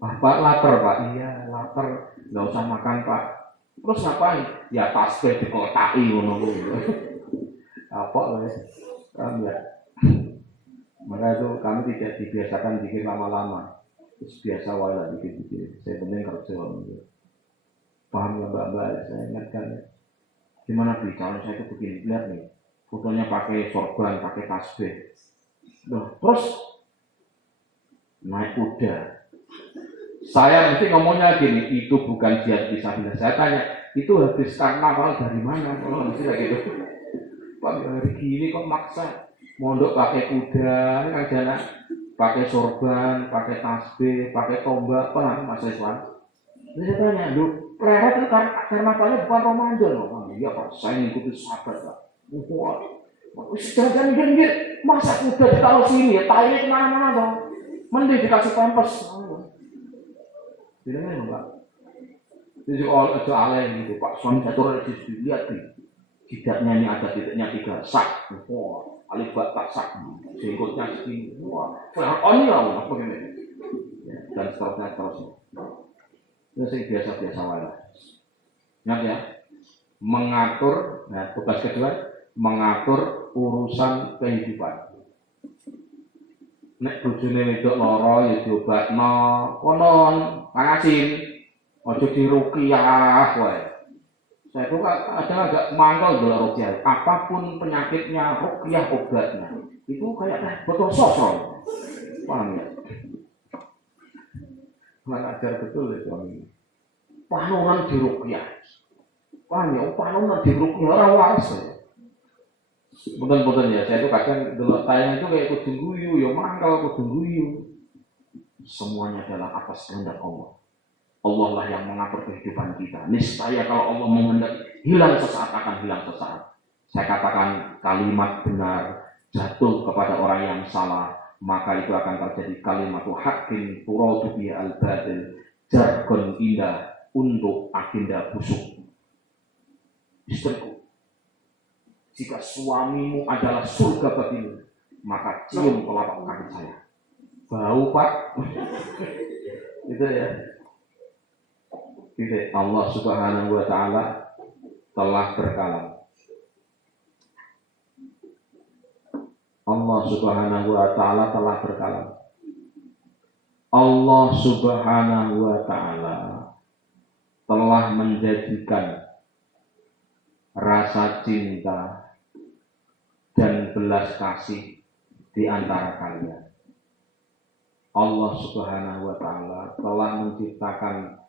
Pak lapar Pak, iya lapar, nggak usah makan Pak. Terus ngapain? Ya tasbih dikotai ngono kuwi. Apa wis? Paham ya? Maka itu kami tidak dibiasakan bikin lama-lama. Terus biasa wae lah dikit-dikit. Saya penting kerja gitu. Paham ya mbak-mbak, saya ingatkan ya. Gimana kalau saya itu begini, lihat nih. Fotonya pakai sorban, pakai tasbih. Terus naik kuda. Saya nanti ngomongnya gini, itu bukan jihad fisabilillah. Saya tanya, itu habis karnaval dari mana? Kalau nanti kayak gitu. Pak hari gini kok maksa mondok pakai kuda, kan jana pakai sorban, pakai tasbih, pakai tombak, apa masa Islam? Saya tanya, pleret itu karnavalnya bukan Ramadan loh. Iya Pak, saya ngikutin sahabat Pak. Wah, jangan gini, masa kuda ditaruh sini ya, talinya kemana-mana dong. Mending dikasih pampers. Bilangnya enggak. Jadi kalau ada alay gitu, Pak suami jatuh dilihat nih, jidatnya ini ada titiknya 3 sak. Wah, alif tak sak, jenggotnya segini. Wah, ini lah, bagaimana? Ya, dan seterusnya. Itu biasa-biasa wae. Ingat ya, mengatur. Nah, tugas kedua, mengatur urusan kehidupan. Nek bojone wedok lara ya diobakno, konon pangasin, aja diruqyah wae. Saya tuh kadang agak mangkal dulu ruqyah. Apapun penyakitnya, ruqyah obatnya. Itu kayak betul sosro. Paham ya? Mengajar betul itu ini. Panunan diruqyah. Paham ya? Panunan diruqyah ora waras ya. Betul ya, saya itu kadang delok tayang itu kayak kudu guyu, ya mangkal kudu guyu. Semuanya adalah atas kehendak Allah. Allah lah yang mengatur kehidupan kita. Niscaya kalau Allah menghendaki hilang sesaat akan hilang sesaat. Saya katakan kalimat benar jatuh kepada orang yang salah, maka itu akan terjadi kalimat haqqin turadu bi al-batil, jargon indah untuk agenda busuk. Istriku, jika suamimu adalah surga bagimu, maka cium telapak kaki saya. Bau Pak. Gitu ya. Gitu. Allah Subhanahu wa taala telah berkalam. Allah Subhanahu wa taala telah berkalam. Allah Subhanahu wa taala telah menjadikan rasa cinta dan belas kasih di antara kalian. Allah Subhanahu wa taala telah menciptakan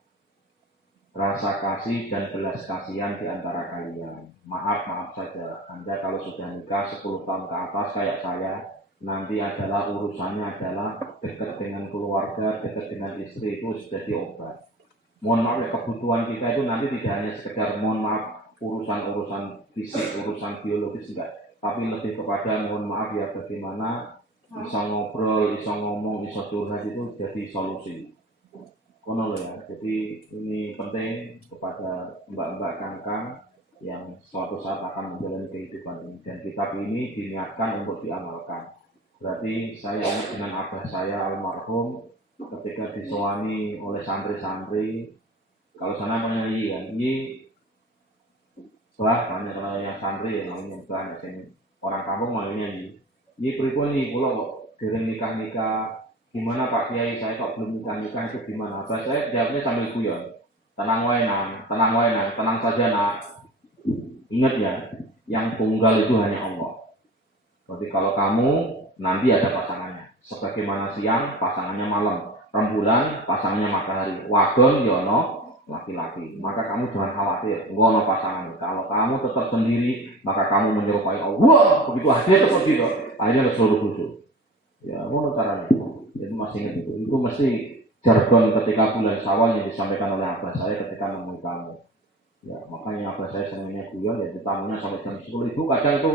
rasa kasih dan belas kasihan di antara kalian. Maaf saja, Anda kalau sudah nikah 10 tahun ke atas kayak saya, nanti adalah urusannya adalah dekat dengan keluarga, dekat dengan istri itu sudah diobat. Mohon maaf ya, kebutuhan kita itu nanti tidak hanya sekedar mohon maaf urusan fisik, urusan biologis enggak, tapi lebih kepada mohon maaf ya bagaimana bisa ngobrol, bisa ngomong, bisa curhat itu jadi solusi. Kono loh ya. Jadi ini penting kepada mbak-mbak kangkang yang suatu saat akan menjalani kehidupan ini, dan kitab ini diniatkan untuk diamalkan. Berarti saya ingat dengan abah saya almarhum ketika disewani oleh santri-santri, kalau sana namanya Yi kan, Yi bah, hanya kalau yang santri yang namanya bah, orang kampung namanya Yi pripun nih, kula kok dereng nikah-nikah, gimana Pak Kiai, saya kok belum nikah itu gimana? Abah saya jawabnya sambil guyon, tenang wae nang, tenang saja nak. Ingat ya, yang tunggal itu hanya Allah. Berarti kalau kamu nanti ada pasangannya, sebagaimana siang pasangannya malam, rembulan pasangannya matahari, wadon yono laki-laki. Maka kamu jangan khawatir, ngono pasangan. Kalau kamu tetap sendiri, maka kamu menyerupai Allah. Wah, begitu akhirnya tetap gitu. Akhirnya seluruh khusyuk. Ya, ngono caranya. Jadi masih ingat itu. Itu mesti jargon ketika bulan Syawal yang disampaikan oleh abah saya ketika menemui kamu. Ya, makanya abah saya senangnya guyon, ya tamunya sampai jam 10. Ibu kadang itu,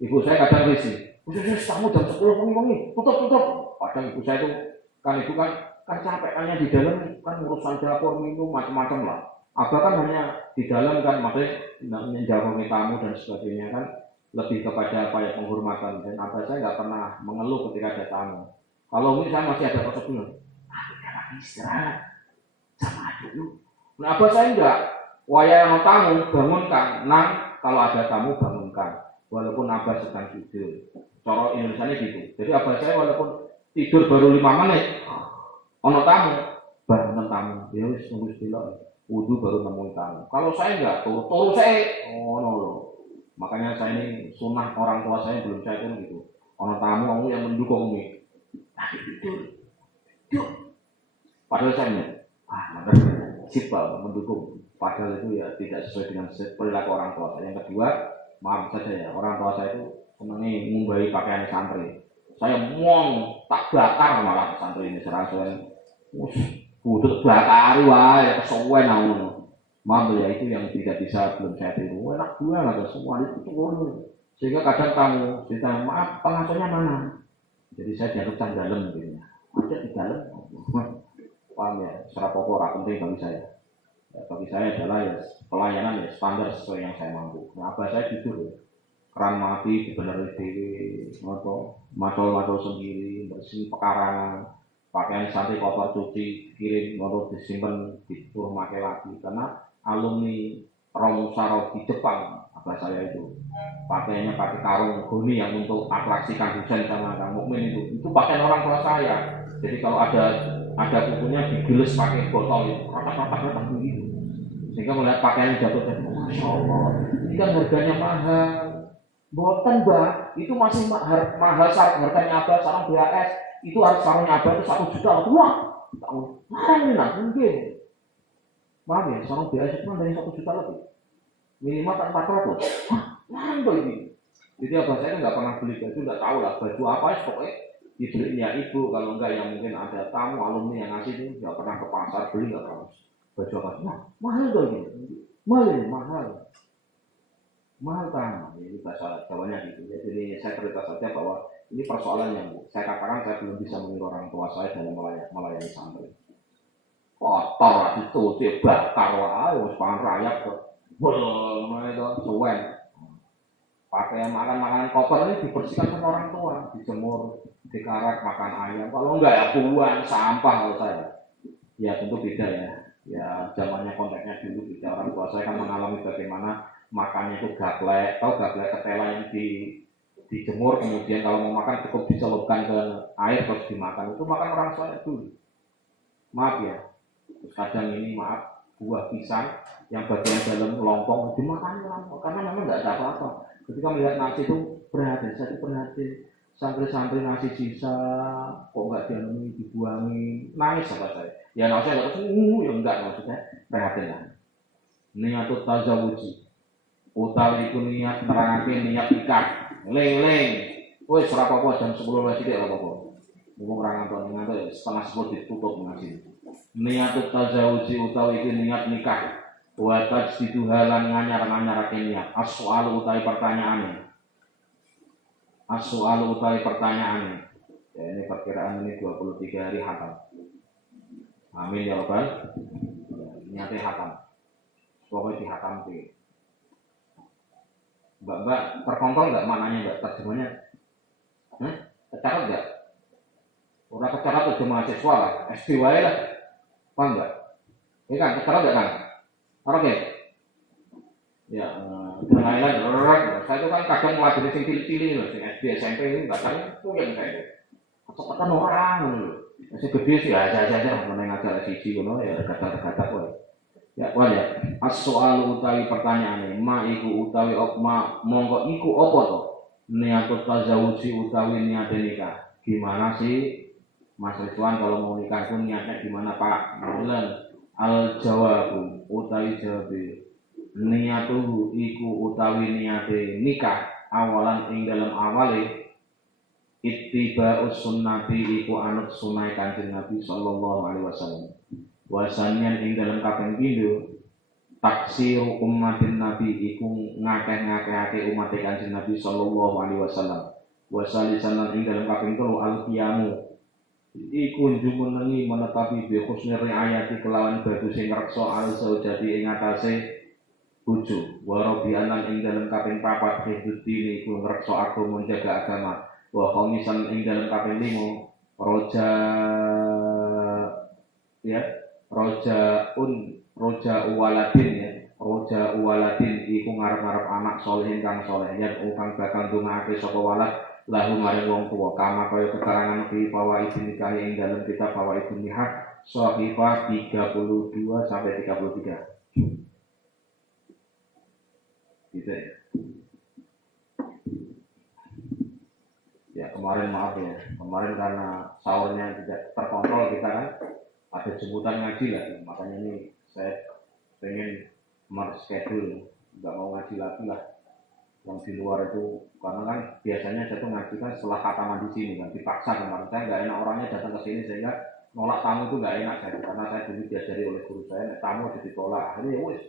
ibu saya kadang risih. Kamu jam 10 wengi, tutup. Padahal ibu saya itu kan capek hanya di dalam kan urusan dapur minum macam-macam lah. Abah kan hanya di dalam kan maksudnya menjawab tamu dan sebagainya kan lebih kepada apa ya penghormatan, dan abah saya nggak pernah mengeluh ketika ada tamu. Kalau ini saya masih ada prosedur. Lagi istirahat, sama dulu. Nah abah saya enggak. Waya yang tamu bangunkan, nang kalau ada tamu bangunkan. Walaupun abah sedang tidur. Cara Indonesia ini gitu. Jadi abah saya walaupun tidur baru 5 menit. Ono tamu, bareng tamu, ya wis nunggu delok. Wudu baru nemuin tamu. Kalau saya enggak, turu saya. Oh no loh. Makanya saya ini sunnah orang tua saya belum saya pun gitu. Ono tamu kamu yang mendukung nih. Tidur. Padahal saya sip mendukung. Padahal itu ya tidak sesuai dengan perilaku orang tua saya. Yang kedua, maaf saja ya, orang tua saya itu senangnya ngumbai pakaian santri. Saya tak bakar malah santri ini serasa butuh bakar ya kesuwen aku. Maaf ya itu yang tidak bisa belum saya tiru. Enak dua lah semua itu turun. Sehingga kadang tamu ditanya maaf pengasuhnya mana? Jadi saya dianggap dalam gitu. Ada di dalam. Paham ya, secara pokok penting bagi saya. Ya, bagi saya adalah ya, pelayanan ya standar sesuai yang saya mampu. Nah, abah saya jujur ya. Keran mati dibenerin dewe, macol sendiri, bersih pekarangan, pakaian santri kotor cuci, kirim, disimpan, disuruh pakai lagi. Karena alumni Romusaro di Jepang, abah saya itu pakainya pakai karung goni yang untuk atraksi Kang Husen sama Kang Mukmin itu pakaian orang tua saya. Jadi kalau ada kukunya digiles pakai botol itu, rata-rata gitu. Sehingga melihat pakaian jatuh, masya Allah, ini kan harganya mahal. Boten bah, itu masih mahal harganya abah sarung BAS, itu harus sarungnya abah itu 1 juta. Wah, mahal nih nah, mungkin. Paham ya, sarung BAS itu dari 1 juta lebih. Minimal 400. Wah, mahal tuh ini. Jadi abah saya nggak pernah beli baju, nggak tahu lah baju apa ya pokoknya. Dibelinya ibu, kalau enggak yang mungkin ada tamu alumni yang ngasih itu nggak pernah ke pasar beli nggak tahu baju apa. Nah, mahal tuh ini, mahal kan, ini bahasa Jawanya gitu. Jadi saya cerita saja bahwa ini persoalan yang saya katakan saya belum bisa meniru orang tua saya dalam melayani santri. Kotor itu dibakar wah, harus pangan rayap kok, itu suwen. Pakai makanan kotor ini dibersihkan sama orang tua, dijemur, dikarak, makan ayam. Kalau enggak ya buang sampah kalau saya. Ya tentu beda ya. Ya zamannya konteksnya dulu beda. Orang tua saya kan mengalami bagaimana makannya itu gaplek, tahu gaplek ketela yang dijemur, kemudian kalau mau makan cukup dicelupkan ke air terus dimakan. Itu makan orang saya dulu. Maaf ya. Terus kadang ini maaf buah pisang yang bagian dalam lompong dimakan lompong karena memang enggak ada apa-apa. Ketika melihat nasi itu perhatian, saya itu perhatian. Santri-santri nasi sisa, kok enggak diamini, dibuangi, nangis sama saya. Ya nasi enggak ya enggak maksudnya perhatian lah. Niatut tazawuji, utawi iku niat terangake niat ikat, leng-leng. Wes ora apa-apa jam 10 wis tidak apa-apa. Ngomong ora ngantuk setengah 10 ditutup ngaji. Niatut tazawuji utawi iku niat nikah. Wa tajdidu halan nganyar-nganyarake niat. As-soal utawi pertanyaane. Ya, ini perkiraan ini 23 hari hatam. Amin ya Rabbal. Niatnya hatam. Pokoknya di hatam sih. Mbak, terkongkol nggak maknanya Mbak? Terjemahnya? Kecarat nggak? Udah kecarat tuh mahasiswa lah. SD wae lah. Paham nggak? Ini kan kecarat nggak kan? Oke, ya, penilaian saya itu kan kadang ngelajari sing cilik-cilik loh, sing SD SMP ini bahkan puyeng saya itu. Kecepatan orang loh, masih gede sih aja meneng aja siji ngono ya kata-kata kowe. Ya, ya. As-soal utawi pertanyaane, ma iku utawi okma monggo iku apa to? Niatut tazawuji utawi niat nikah. Gimana sih Mas Ridwan kalau mau nikah itu niatnya gimana Pak? Bilang al-jawabu utawi jawabe niatuhu iku utawi niate nikah awalan ing dalam awale ittiba'us sunnati iku anut sunai Kanjeng Nabi sallallahu alaihi wasallam wasanian ing dalam kaping pindho taksiru ummatin Nabi iku ngakeh-ngakehake umat Kanjeng Nabi sallallahu alaihi wasallam wasalisan ing dalam kaping 3 al-qiyamu iku jumenengi menetapi bi husnir riayati kelawan bagus sing ngrekso al-zaujati ing atase bojo wa rabianan ing dalem kaping 4 hidudine iku ngrekso agama menjaga agama wa khamisan ing dalem kaping 5 roja ya roja waladin iku ngarep-ngarep anak solehin kang soleh yen kang bakal ndongake sapa walad lahu maring wong tuwa kama kaya keterangan fi fawaidin nikah ing dalam kitab fawaidun nikah Shahifah 32 sampai 33. Gitu ya. Ya kemarin maaf ya, kemarin karena sahurnya tidak terkontrol kita kan ada jemputan ngaji lah, makanya ini saya pengen schedule nggak mau ngaji lagi lah yang di luar itu, karena kan biasanya saya tuh ngaji kan setelah khataman di sini kan dipaksa kemarin, saya nggak enak orangnya datang ke sini sehingga nolak tamu itu nggak enak saya, karena saya dulu diajari oleh guru saya tamu jadi ditolak, akhirnya ya wis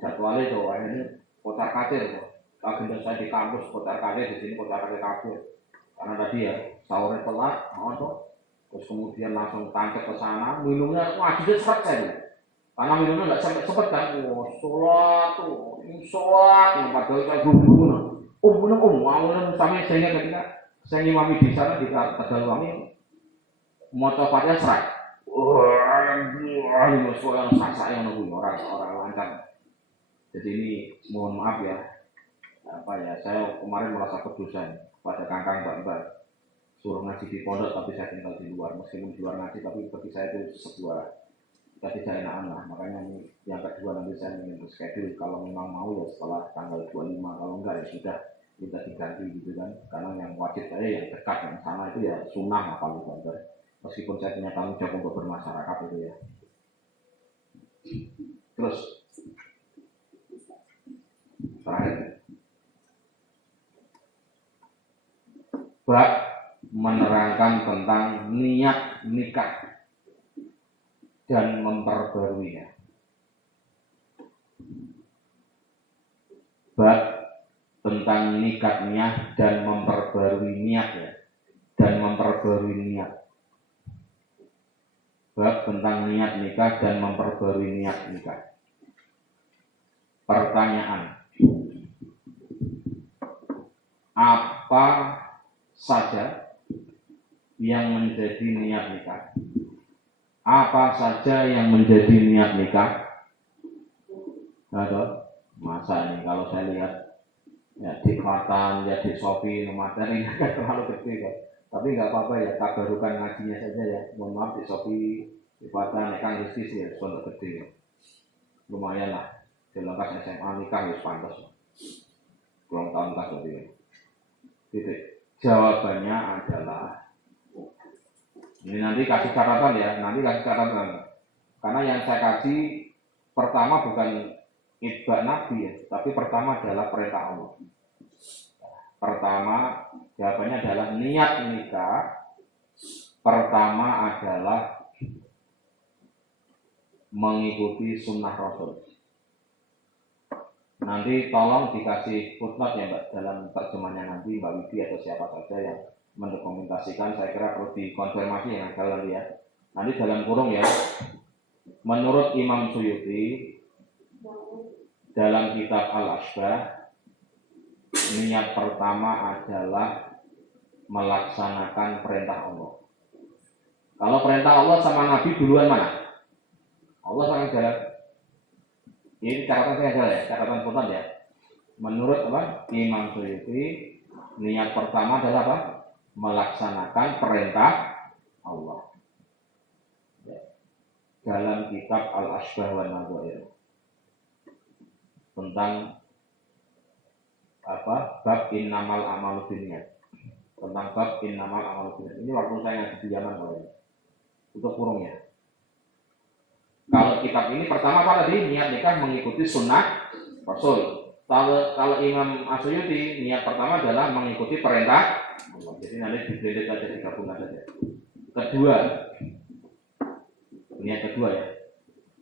jadwalnya tuh akhirnya kocar kacir tuh, agenda saya di kampus kocar kacir, di sini kocar kacir kabur. Karena tadi ya sahurnya telat, terus kemudian langsung tangkap ke sana, minumnya wajibnya seret saya, karena minumnya nggak cepet kan, sholat tuh, padahal saya belum minum, mau minum sampai sehingga ketika saya ngimami di sana di Tegal Wangi, mau copatnya seret, ini soal saksa yang nunggu orang lancar, jadi ini mohon maaf ya, saya kemarin merasa berdosa pada kakang mbak suruh ngaji di pondok tapi saya tinggal di luar, meskipun di luar ngaji tapi bagi saya itu sebuah ketidakenakan lah, makanya ini yang kedua nanti saya ingin schedule kalau memang mau ya setelah tanggal 25, kalau enggak ya sudah kita diganti gitu kan, karena yang wajib saya yang dekat yang sana itu ya sunnah hafal itu, meskipun saya punya tanggung jawab untuk bermasyarakat itu ya. Terus terakhir bab menerangkan tentang niat nikah dan memperbaruinya. Bab tentang nikahnya dan memperbarui niat ya, dan memperbarui niat. Bab tentang niat nikah dan memperbarui niat nikah. Pertanyaan: apa saja yang menjadi niat nikah? Apa saja yang menjadi niat nikah? Ada masa ini kalau saya lihat ya di Fatan, ya di Sofi, materi nggak terlalu gede kok. Tapi nggak apa-apa ya, tabarukan ngajinya saja ya. Mohon maaf di Sofi, di Fatan, Kang Rizky sih ya, pondok gede ya. Lumayan lah. Jelangkas SMA nikah ya pantas. Kurang tahun kas berarti ya. Gitu. Jawabannya adalah, ini nanti kasih catatan ya, karena yang saya kasih pertama bukan itba Nabi ya, tapi pertama adalah perintah Allah. Pertama jawabannya adalah niat nikah. Pertama adalah mengikuti sunnah Rasul. Nanti tolong dikasih footnote ya Mbak, dalam terjemahnya nanti Mbak Widi atau siapa saja yang mendokumentasikan, saya kira perlu dikonfirmasi yang kalian lihat. Nanti dalam kurung ya, menurut Imam Suyuti dalam kitab Al-Asbah, niat pertama adalah melaksanakan perintah Allah. Kalau perintah Allah sama Nabi duluan mana? Allah sangat jalan. Ini catatan saya adalah ya, catatan putar ya. Menurut Imam Suyuti, niat pertama adalah apa? Melaksanakan perintah Allah. Ya. Dalam kitab Al-Asbah wa Nadhair tentang bab innamal amalu binniyat. Tentang bab innamal amalu binniyat. Ini waktu saya ngaji di Yaman kalau ini. Untuk kurungnya. Kalau kitab ini pertama apa tadi? Niat nikah mengikuti sunnah Rasul. Kalau Imam Asyuyuti niat pertama adalah mengikuti perintah Allah. Jadi nanti diblended saja, digabungkan saja. Kedua, niat kedua ya,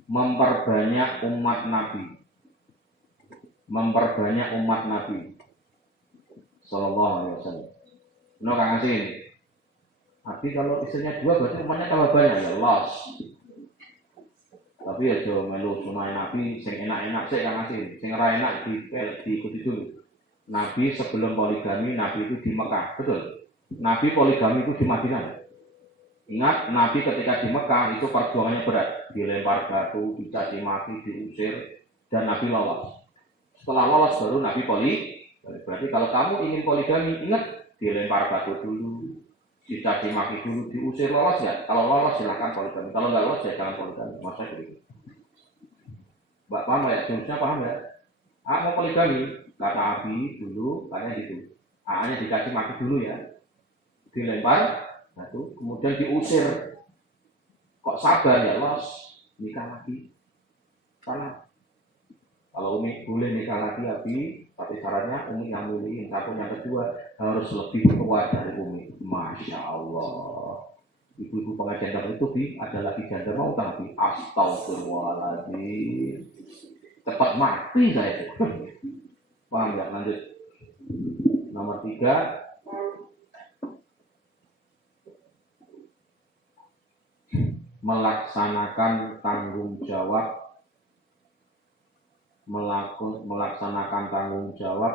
memperbanyak umat Nabi. Memperbanyak umat Nabi Sallallahu Alaihi Wasallam. No Kang Asin. Nabi kalau istrinya dua berarti umatnya tambah banyak ya, los. Tapi ya jo melu sunai Nabi sing enak-enak sik Kang Asin, sing ora enak diikuti dulu. Nabi sebelum poligami, Nabi itu di Mekah, betul. Nabi poligami itu di Madinah. Ingat, Nabi ketika di Mekah itu perjuangannya berat, dilempar batu, dicaci maki, diusir, dan Nabi lolos. Setelah lolos baru Nabi poligami. Berarti kalau kamu ingin poligami, ingat dilempar batu dulu, dicaci maki dulu, diusir, lolos ya. Kalau lolos silakan poligami, kalau nggak lolos ya jangan poligami. Maksudnya begitu. Mbak paham ya? Jurusnya paham ya? Mau poligami, kata Abi dulu, katanya gitu. Hanya dicaci maki dulu ya, dilempar batu, kemudian diusir. Kok sabar ya, los nikah lagi. Karena kalau Umi boleh nikah lagi Abi, tapi syaratnya Umi yang milihin. Satu, yang kedua harus lebih tua dari Umi. Masya Allah. Ibu-ibu pengajian itu Bi, ada lagi janda mau tak Bi? Astagfirullahaladzim. Cepat mati saya itu. Paham ya? Lanjut. Nomor 3. Melaksanakan tanggung jawab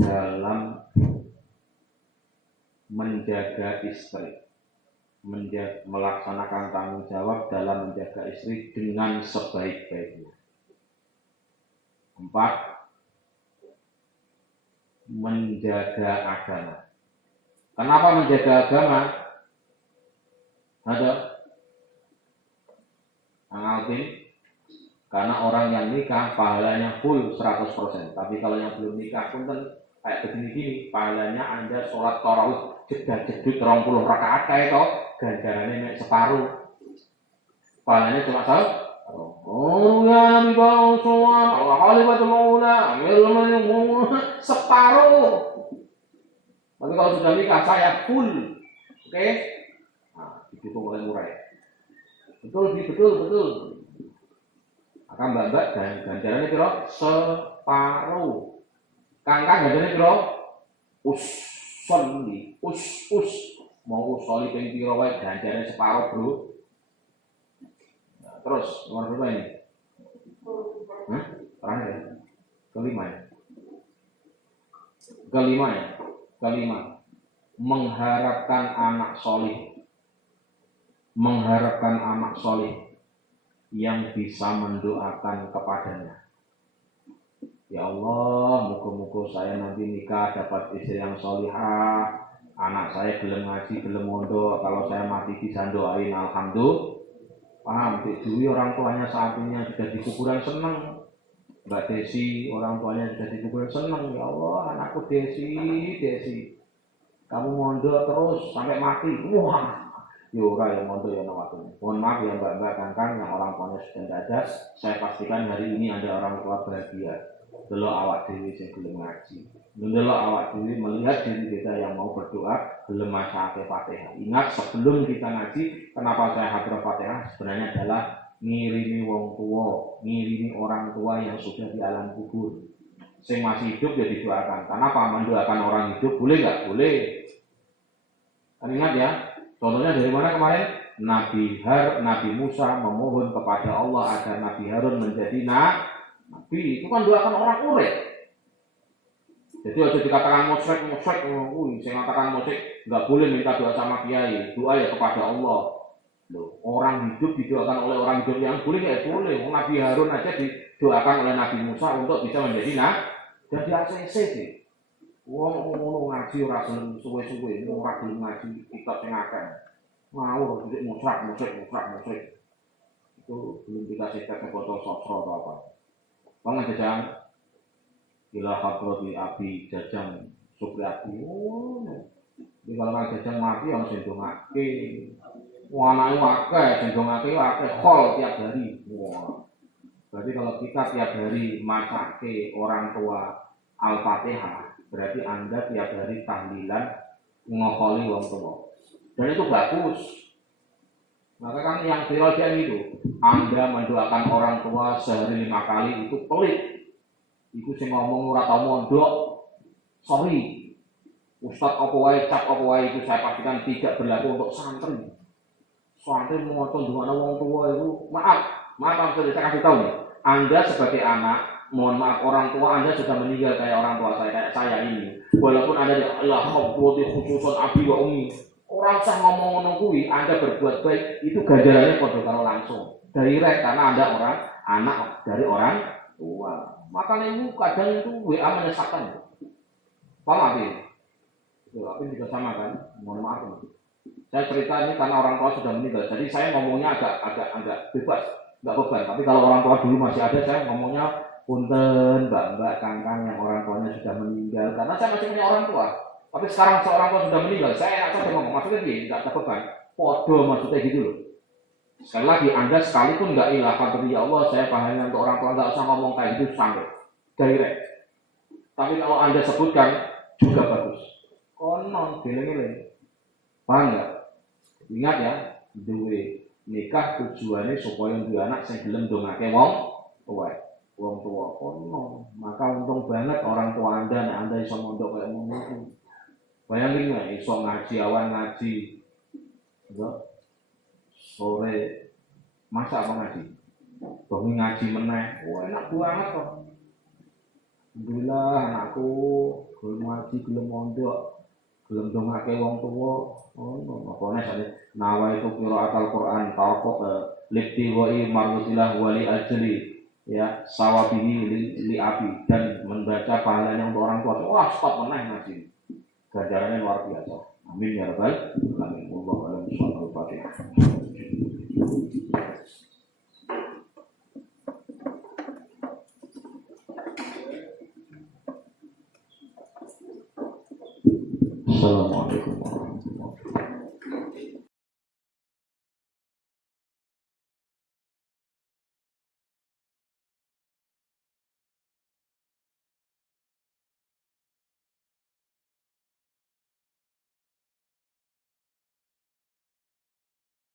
dalam menjaga istri, melaksanakan tanggung jawab dalam menjaga istri dengan sebaik-baiknya. 4. Menjaga agama. Kenapa menjaga agama? Ada Alvin? Karena orang yang nikah pahalanya full 100%. Tapi kalau yang belum nikah pun kan kayak begini-gini, pahalanya Anda sholat tarawih jedut 20 rakaat kayak itu, ganjarannya separuh. Pahalanya cuma separuh. Oh ya Nabi Bangsuan, Allah khalifatul maula, separuh. Tapi kalau sudah nikah saya full. Oke? Nah, didukung oleh murai. Betul. Akan mbak dan ganjarannya kira separuh. Kangkang ganjarannya kira us mau usoli ping pira wae ganjarannya separuh, Bro. Nah, terus nomor berapa ini? Terakhir ya. Kelima. Mengharapkan anak solih yang bisa mendoakan kepadanya. Ya Allah, moga-moga saya nanti nikah dapat istri yang solihah, anak saya gelem ngaji, gelem mondok, kalau saya mati bisa doain alhamdulillah. Paham? Dewi orang tuanya saat ini sudah di kuburan senang. Mbak Desi orang tuanya sudah di kuburan senang. Ya Allah, anakku Desi, kamu mondok terus sampai mati. Wah. Yura yang mondok yang waktu. Mohon maaf ya mbak-mbak kangkang yang orang tuanya sudah tidak ada. Saya pastikan hari ini ada orang tua bahagia. Delok awak dewi yang belum ngaji. Delok awak dewi melihat diri kita yang mau berdoa belum maca Fatihah. Ingat sebelum kita ngaji, kenapa saya hadir Fatihah? Sebenarnya adalah ngirimi wong tua, ngirimi orang tua yang sudah di alam kubur. Yang masih hidup ya didoakan. Kenapa mendoakan orang hidup boleh nggak? Boleh. Kan ingat ya. Contohnya dari mana kemarin? Nabi Musa memohon kepada Allah agar Nabi Harun menjadi nabi. Itu kan doakan orang urip. Jadi harus dikatakan musyrik, saya mengatakan musyrik nggak boleh minta doa sama kiai. Doa ya kepada Allah. Loh, orang hidup didoakan oleh orang hidup yang boleh ya boleh. Nabi Harun aja didoakan oleh Nabi Musa untuk bisa menjadi jadi ACC sih. Wong ngono ngaji ora gelem suwe-suwe, ora gelem ngaji kitab sing akeh. Ngawur dik musrak. Itu belum dikasih ke botol sosro atau apa. Bang Jajang Ila hadrati Abi Jajang Supriyati. Di kalau Jajang mati ana sing ndongake. Anake akeh sing ndongake akeh khol tiap hari. Wah. Berarti kalau kita tiap hari macake orang tua Al-Fatihah, berarti Anda tiap hari tahlilan ngokoli wong tua. Dan itu bagus. Maka kan yang viral itu, Anda mendoakan orang tua sehari 5 kali itu pelit. Itu sing ngomong ora tau mondok. Sorry. Ustaz apa wae, cap apa wae itu saya pastikan tidak berlaku untuk santri. Santri mau ndongakno wong tua itu, maaf saya kasih tahu nih. Anda sebagai anak, mohon maaf orang tua Anda sudah meninggal kayak orang tua saya, kayak saya ini. Walaupun Anda Allah khawwati khususun abi wa ummi. Orang usah ngomong kuwi, Anda berbuat baik, itu ganjarannya padha karo langsung. Direct karena Anda orang anak dari orang tua. Makanya itu kadang itu WA menyesatkan. Paham ya? tapi juga sama kan, mohon maaf. Saya cerita ini karena orang tua sudah meninggal, jadi saya ngomongnya agak bebas, nggak beban. Tapi kalau orang tua dulu masih ada, saya ngomongnya punten, mbak, kangkang yang orang tuanya sudah meninggal. Karena saya masih punya orang tua. Tapi sekarang seorang tua sudah meninggal, saya enak saja ngomong. Maksudnya dia nggak ada beban. Podo maksudnya gitu loh. Sekali lagi, Anda sekalipun nggak ilahkan ya Allah, saya pahamnya untuk orang tua nggak usah ngomong kayak gitu sampai direct. Tapi kalau Anda sebutkan juga bagus. Konon, gini-gini. Paham nggak? Ingat ya, duwe nikah tujuannya supaya dua anak yang gelem dongake wong tua kono. Maka untung banget orang tua Anda, nek Anda iso mondok kayak ngono. Bayangin nggak, iso ngaji awan ngaji, sore masa apa ngaji? Bangun ngaji meneh, wah enak banget kok. Alhamdulillah anakku gelem ngaji, gelem mondok, gelem dongake wong tua. Pokoknya saja nawa itu qiraatul Quran tarqaq libti wa marutilah wali ajli ya sawabihi li abi dan membaca pahalanya untuk orang tua. Wah stop meneh ngaji. Ganjarannya luar biasa. Amin ya rabbal alamin. Wallahu a'lam bishawab. Assalamualaikum warahmatullahi wabarakatuh.